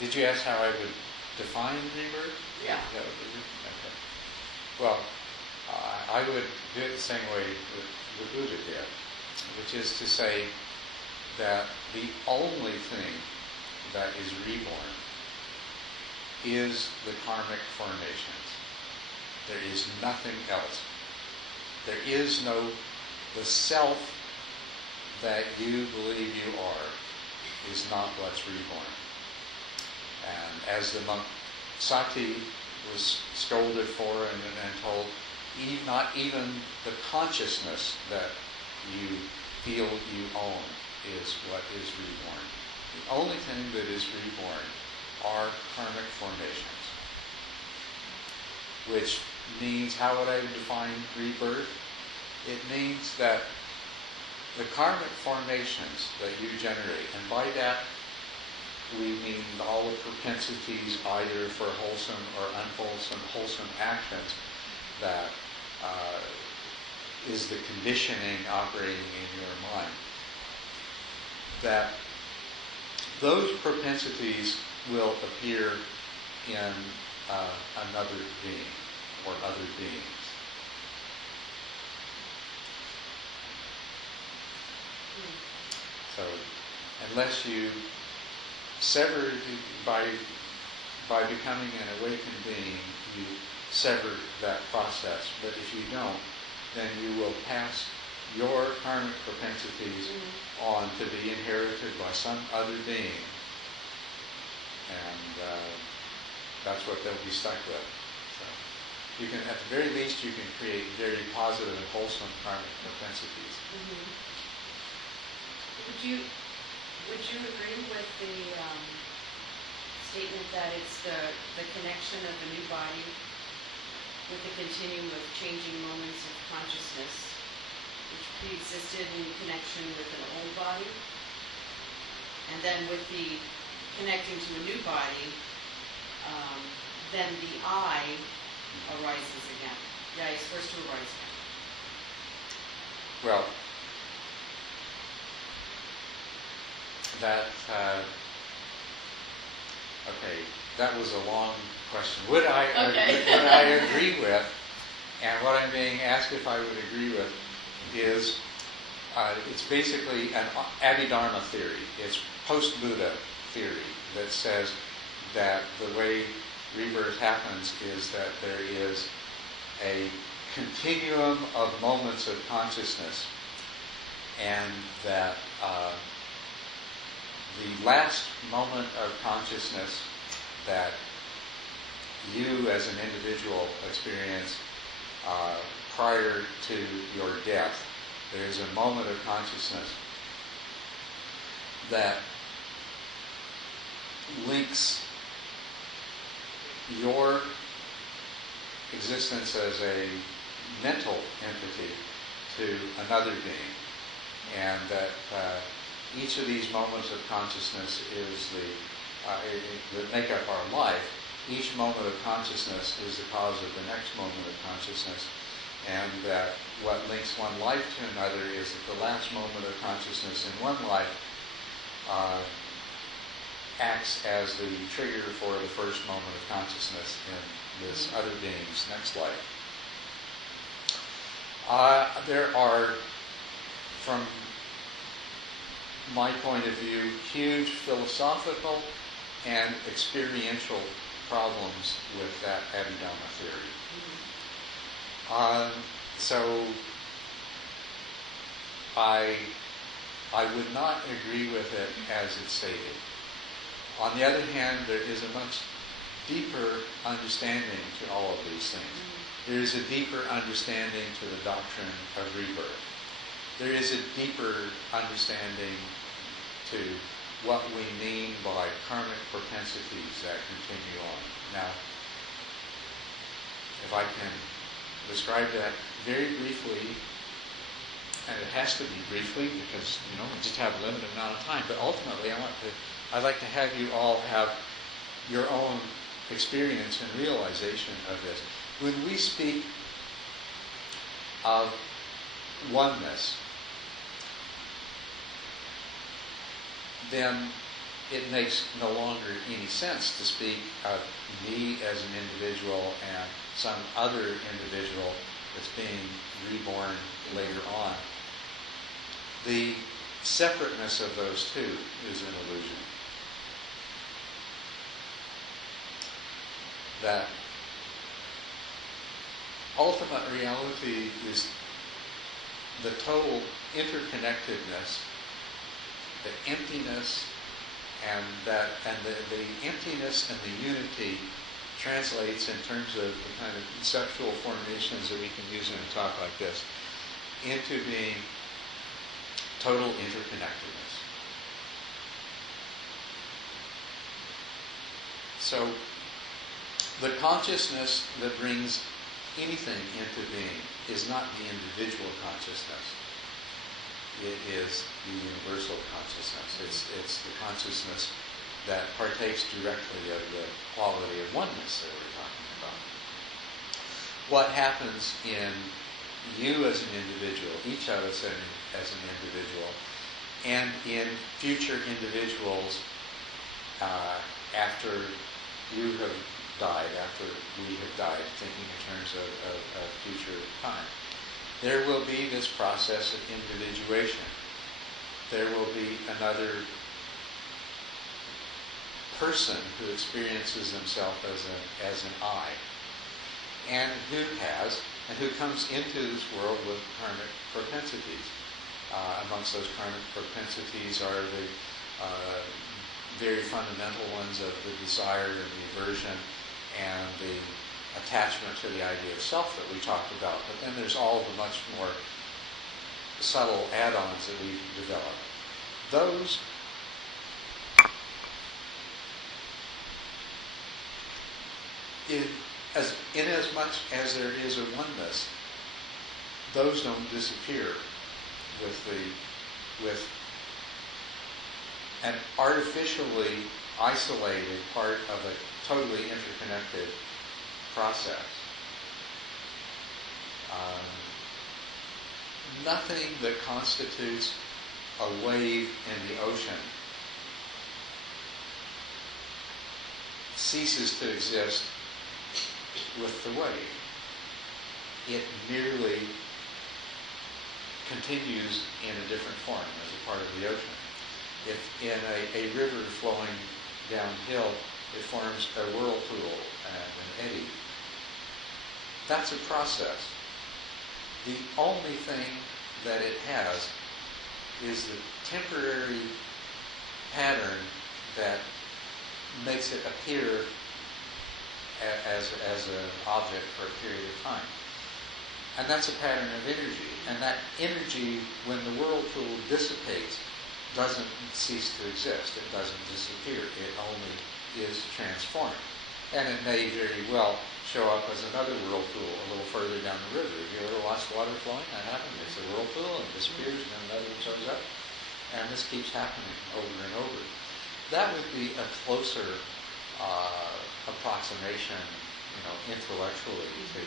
did you ask how I would define rebirth? Yeah. Okay. Well, I would do it the same way that the Buddha did, which is to say that the only thing that is reborn is the karmic formations. There is nothing else. There is no, the self that you believe you are is not what's reborn. And as the monk Sati was scolded for and told, not even the consciousness that you feel you own is what is reborn. The only thing that is reborn are karmic formations. Which means, how would I define rebirth? It means that the karmic formations that you generate, and by that we mean all the propensities either for wholesome or unwholesome, wholesome actions that is the conditioning operating in your mind, that those propensities will appear in another being or other beings. So, unless you sever, by becoming an awakened being, you sever that process. But if you don't, then you will pass your karmic propensities on to be inherited by some other being. And that's what they'll be stuck with. So you can, at the very least, you can create very positive and wholesome karmic propensities. Mm-hmm. Would you agree with the statement that it's the connection of the new body with the continuum of changing moments of consciousness, which pre-existed in connection with an old body, and then with the connecting to a new body, then the I arises again. The I is first to arise again. Well, that that was a long question. Would I agree with? And what I'm being asked if I would agree with is it's basically an Abhidharma theory. It's post-Buddha theory that says that the way rebirth happens is that there is a continuum of moments of consciousness, and that the last moment of consciousness that you as an individual experience prior to your death. There is a moment of consciousness that links your existence as a mental entity to another being, and that each of these moments of consciousness is that make up our life. Each moment of consciousness is the cause of the next moment of consciousness, and that what links one life to another is that the last moment of consciousness in one life acts as the trigger for the first moment of consciousness in this other being's next life. There are, from my point of view, huge philosophical and experiential problems with that Abhidhamma theory. So I would not agree with it as it's stated. On the other hand, there is a much deeper understanding to all of these things. There is a deeper understanding to the doctrine of rebirth. There is a deeper understanding to what we mean by karmic propensities that continue on. Now, if I can describe that very briefly, and it has to be briefly because we just have a limited amount of time, but ultimately I'd like to have you all have your own experience and realization of this. When we speak of oneness, then it makes no longer any sense to speak of me as an individual and some other individual that's being reborn later on. The separateness of those two is an illusion. That ultimate reality is the total interconnectedness, the emptiness, and the emptiness and the unity translates in terms of the kind of conceptual formations that we can use in a talk like this into being total interconnectedness. So the consciousness that brings anything into being is not the individual consciousness. It is the universal consciousness. It's the consciousness that partakes directly of the quality of oneness that we're talking about. What happens in you as an individual, each of us as an individual, and in future individuals after you have died, after we have died, thinking in terms of future time. There will be this process of individuation. There will be another person who experiences himself as an I, and who comes into this world with karmic propensities. Amongst those karmic propensities are the very fundamental ones of the desire and the aversion and the attachment to the idea of self that we talked about. But then there's all the much more subtle add-ons that we've developed. Those in as much as there is a oneness, those don't disappear with an artificially isolated part of a totally interconnected process. Nothing that constitutes a wave in the ocean ceases to exist with the wave. It merely continues in a different form as a part of the ocean. If in a river flowing downhill, it forms a whirlpool and an eddy, that's a process. The only thing that it has is the temporary pattern that makes it appear as an object for a period of time. And that's a pattern of energy. And that energy, when the whirlpool dissipates, doesn't cease to exist. It doesn't disappear. It only is transformed. And it may very well show up as another whirlpool a little further down the river. Have you ever watched water flowing? That happens. It's a whirlpool and disappears, and then another one shows up. And this keeps happening over and over. That would be a closer approximation, intellectually to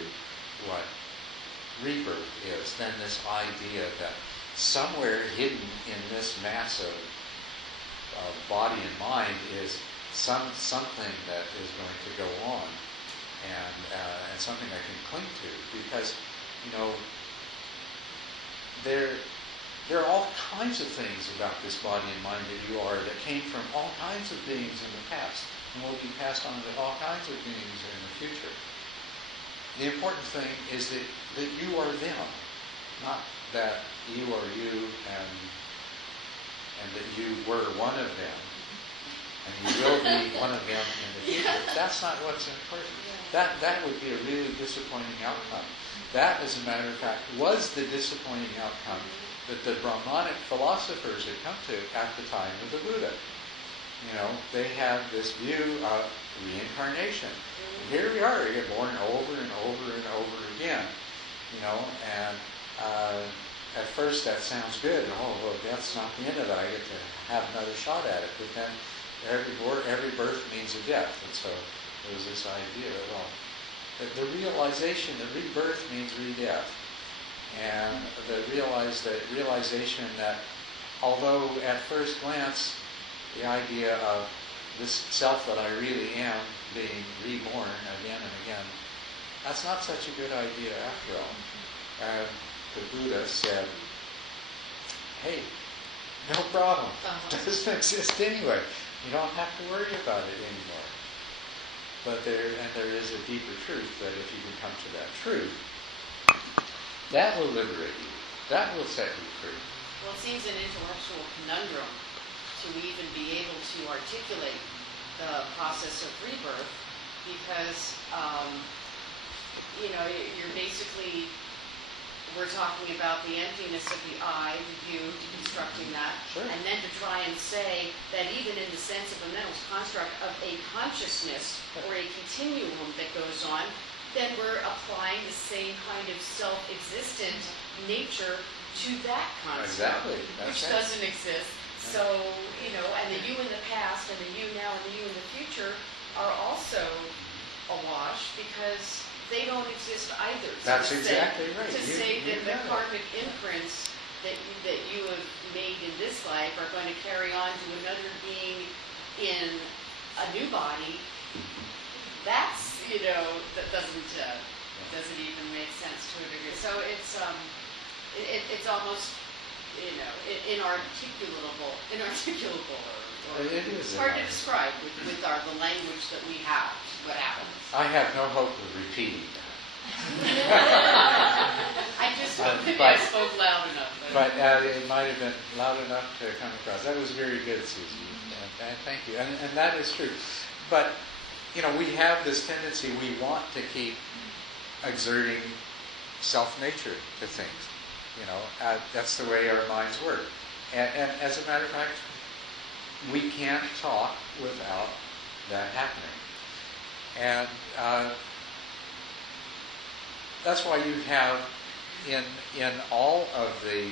what rebirth is than this idea that somewhere hidden in this mass of body and mind is something that is going to go on and something I can cling to, because there are all kinds of things about this body and mind that you are that came from all kinds of beings in the past and will be passed on to all kinds of beings in the future. The important thing is that you are them, not that you are you and that you were one of them and you will be one of them in the future. That's not what's important. That would be a really disappointing outcome. That, as a matter of fact, was the disappointing outcome that the Brahmanic philosophers had come to at the time of the Buddha. They had this view of reincarnation. And here we are, we get born over and over and over again. And at first that sounds good. Well, death's not the end of it. I get to have another shot at it. But then every birth means a death. And so there was this idea, the realization that rebirth means re-death. And the realization that although at first glance the idea of this self that I really am being reborn again and again, that's not such a good idea after all. And the Buddha said, hey, no problem. It doesn't exist anyway. You don't have to worry about it anymore. But there is a deeper truth that if you can come to that truth, that will liberate you. That will set you free. Well, it seems an intellectual conundrum to even be able to articulate the process of rebirth because, you're basically, we're talking about the emptiness of the I, the you, deconstructing that, sure. And then to try and say that even in the sense of a mental construct of a consciousness or a continuum that goes on, then we're applying the same kind of self-existent nature to that construct, exactly. which right. doesn't exist. So, and the you in the past and the you now and the you in the future are also awash because they don't exist either. So That's exactly right. To say that the karmic imprints that you have made in this life are going to carry on to another being in a new body, that's, that doesn't even make sense to a degree. So it's almost, inarticulable, or it is hard to describe with the language that we have, what happens. I have no hope of repeating that. I just maybe I spoke loud enough. But it might have been loud enough to come across. That was very good, Susie. And thank you. And that is true. But, we have this tendency, we want to keep exerting self-nature to things. That's the way our minds work. And as a matter of fact, we can't talk without that happening. And that's why you have in all of the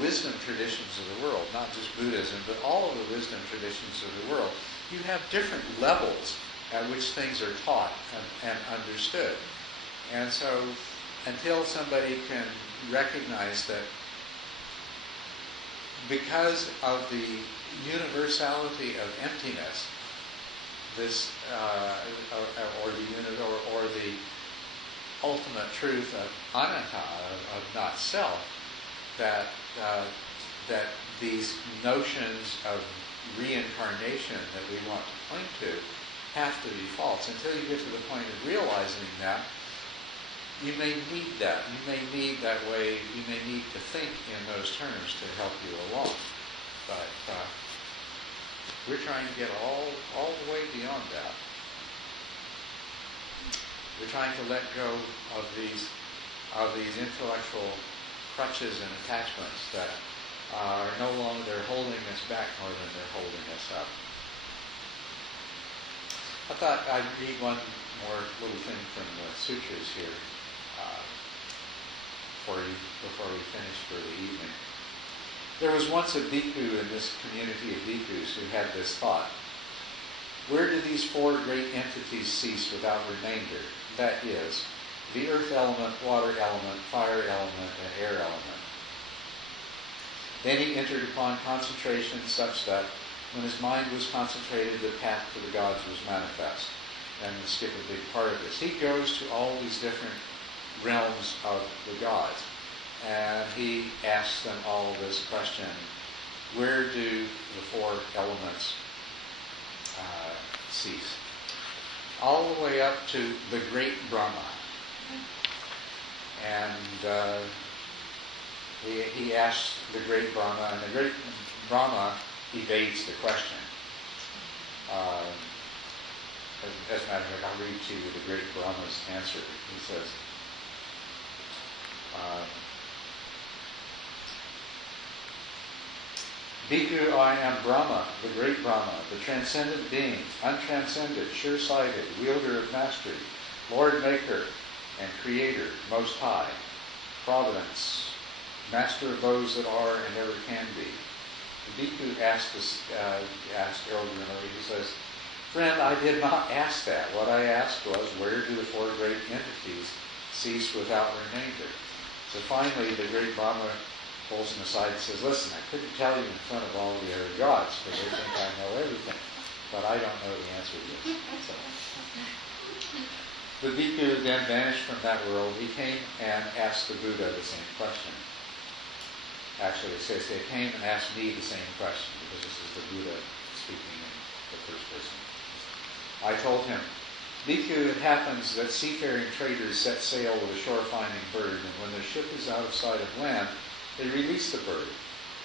wisdom traditions of the world, not just Buddhism, but all of the wisdom traditions of the world, you have different levels at which things are taught and understood. And so until somebody can recognize that because of the universality of emptiness, this or the ultimate truth of anatta, of not self, that these notions of reincarnation that we want to cling to have to be false. Until you get to the point of realizing that, you may need that. You may need that way. You may need to think in those terms to help you along. But we're trying to get all the way beyond that. We're trying to let go of these intellectual crutches and attachments that are no longer, they're holding us back more than they're holding us up. I thought I'd read one more little thing from the sutras here for you before we finish for the evening. There was once a bhikkhu in this community of bhikkhus who had this thought: where do these four great entities cease without remainder? That is, the earth element, water element, fire element, and air element. Then he entered upon concentration such that when his mind was concentrated, the path to the gods was manifest. And we'll skip a big part of this. He goes to all these different realms of the gods, and he asks them all this question: where do the four elements cease? All the way up to the great Brahma. And he asks the great Brahma, and the great Brahma evades the question. As a matter of fact, I'll read to you the great Brahma's answer. He says, Bhikkhu, I am Brahma, the great Brahma, the transcendent being, untranscended, sure-sighted, wielder of mastery, Lord Maker and Creator, Most High, Providence, Master of those that are and ever can be. The Bhikkhu asked Elder Renori, he says, friend, I did not ask that. What I asked was, where do the four great entities cease without remainder? So finally, the great Brahma pulls him aside and says, listen, I couldn't tell you in front of all the other gods because they think I know everything, but I don't know the answer to this. So, the bhikkhu then vanished from that world. He came and asked the Buddha the same question. Actually, it says they came and asked me the same question, because this is the Buddha speaking in the first person. I told him, Bhikkhu, it happens that seafaring traders set sail with a shore-finding bird, and when their ship is out of sight of land, they release the bird.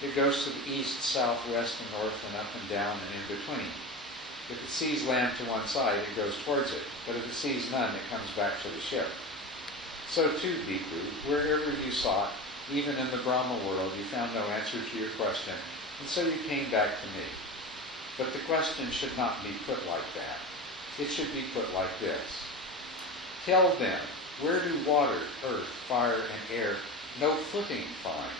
It goes to the east, south, west, and north, and up and down, and in between. If it sees land to one side, it goes towards it. But if it sees none, it comes back to the ship. So too, Bhikkhu, wherever you sought, even in the Brahma world, you found no answer to your question, and so you came back to me. But the question should not be put like that. It should be put like this. Tell them, where do water, earth, fire, and air no footing find?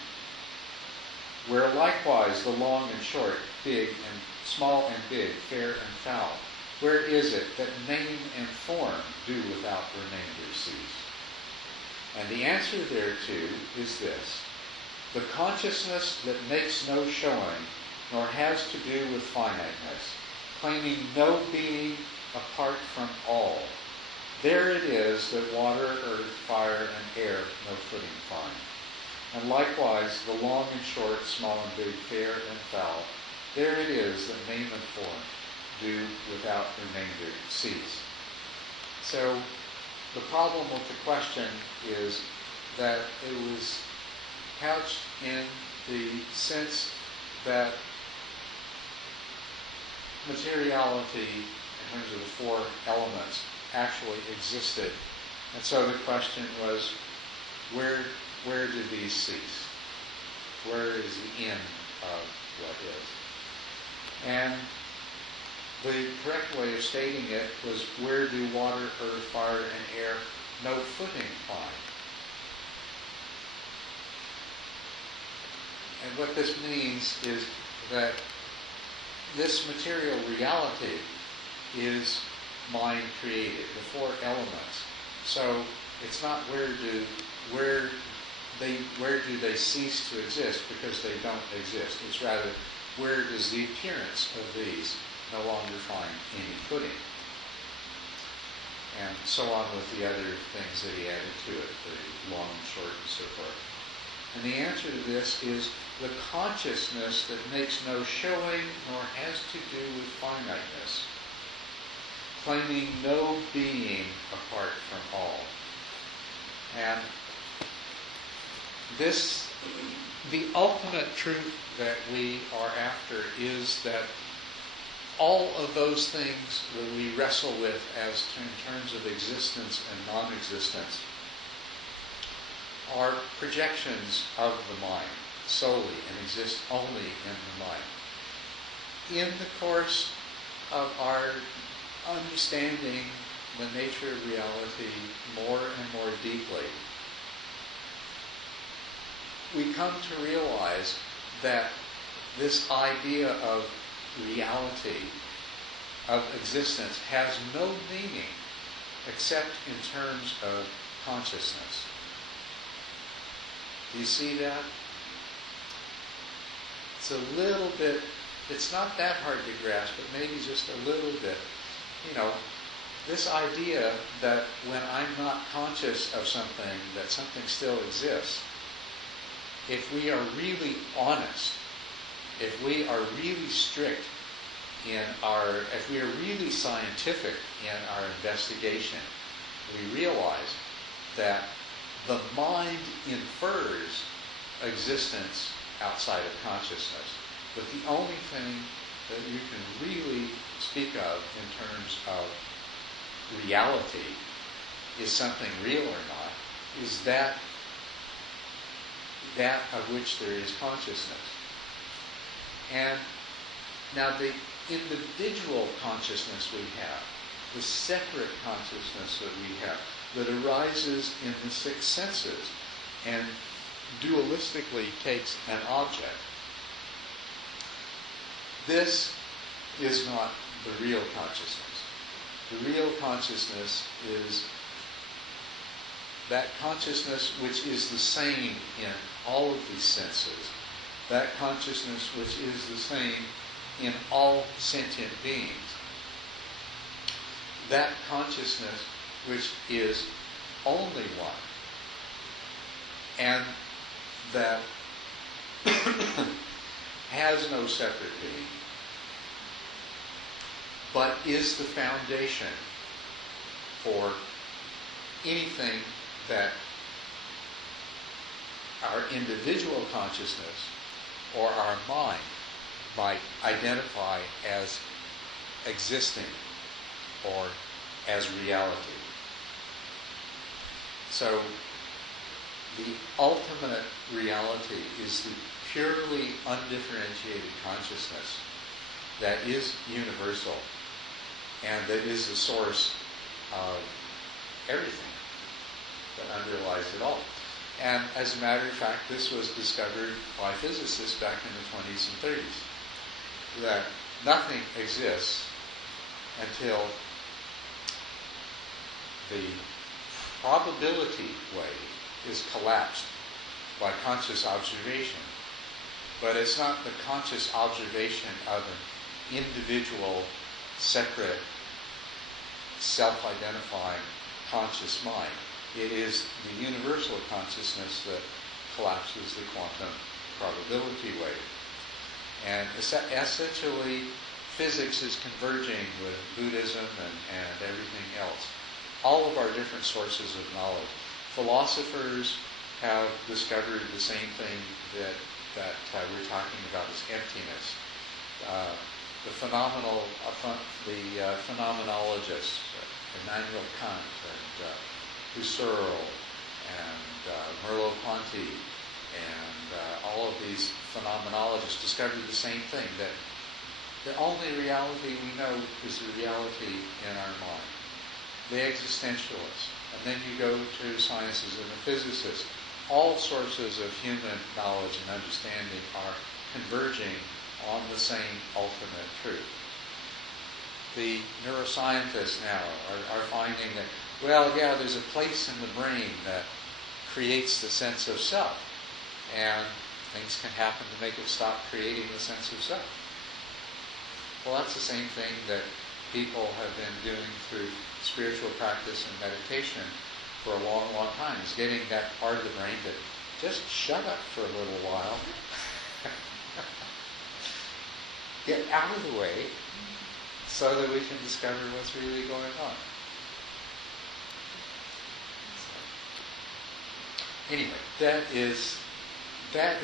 Where likewise the long and short, big and small and big, fair and foul, where is it that name and form do without remainder cease? And the answer thereto is this: the consciousness that makes no showing, nor has to do with finiteness, claiming no being apart from all. There it is that water, earth, fire, and air no footing find. And likewise, the long and short, small and big, fair and foul, there it is that name and form do without remainder cease. So, the problem with the question is that it was couched in the sense that materiality, in terms of the four elements, actually existed. And so the question was, where do these cease? Where is the end of what is? And the correct way of stating it was, where do water, earth, fire, and air no footing find? And what this means is that this material reality is mind created, the four elements. So it's not where do they cease to exist, because they don't exist. It's rather, where does the appearance of these no longer find any footing? And so on with the other things that he added to it, the long and short and so forth. And the answer to this is the consciousness that makes no showing nor has to do with finiteness, claiming no being apart from all. And this, the ultimate truth that we are after, is that all of those things that we wrestle with as in terms of existence and non-existence are projections of the mind solely and exist only in the mind. In the course of our understanding the nature of reality more and more deeply, we come to realize that this idea of reality, of existence, has no meaning except in terms of consciousness. Do you see that? It's a little bit, it's not that hard to grasp, but maybe just a little bit. You know, this idea that when I'm not conscious of something, that something still exists. If we are really honest, if we are really strict if we are really scientific in our investigation, we realize that the mind infers existence outside of consciousness. But the only thing that you can really speak of in terms of reality is something real or not, is that of which there is consciousness. And now the individual consciousness we have, the separate consciousness that we have, that arises in the six senses and dualistically takes an object, this is not the real consciousness. The real consciousness is that consciousness which is the same in all of these senses, that consciousness which is the same in all sentient beings, that consciousness which is only one, and that has no separate being, but is the foundation for anything that our individual consciousness or our mind might identify as existing or as reality. So the ultimate reality is the purely undifferentiated consciousness that is universal and that is the source of everything that underlies it all. And as a matter of fact, this was discovered by physicists back in the 20s and 30s, that nothing exists until the probability wave is collapsed by conscious observation. But it's not the conscious observation of an individual, separate, self-identifying conscious mind. It is the universal consciousness that collapses the quantum probability wave. And essentially, physics is converging with Buddhism and everything else. All of our different sources of knowledge. Philosophers have discovered the same thing that we're talking about as emptiness. The phenomenologists, Immanuel Kant and Husserl and Merleau-Ponty and all of these phenomenologists discovered the same thing, that the only reality we know is the reality in our mind. The existentialists. And then you go to sciences and the physicists. All sources of human knowledge and understanding are converging on the same ultimate truth. The neuroscientists now are finding that, well, yeah, there's a place in the brain that creates the sense of self, and things can happen to make it stop creating the sense of self. Well, that's the same thing that people have been doing through spiritual practice and meditation for a long, long time, is getting that part of the brain to just shut up for a little while. Get out of the way so that we can discover what's really going on. Anyway, that is the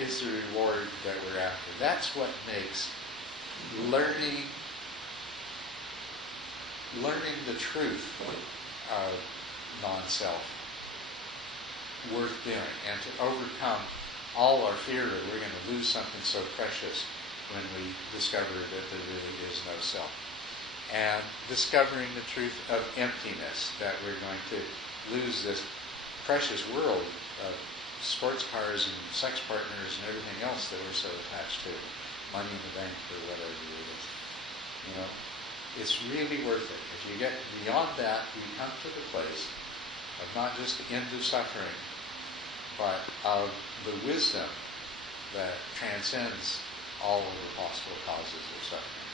reward that we're after. That's what makes learning learning the truth of non-self worth doing, and to overcome all our fear that we're going to lose something so precious when we discover that there really is no self. And discovering the truth of emptiness, that we're going to lose this precious world of sports cars and sex partners and everything else that we're so attached to, money in the bank or whatever it is. You know, it's really worth it. If you get beyond that, you come to the place of not just the end of suffering, but of the wisdom that transcends all of the possible causes of suffering.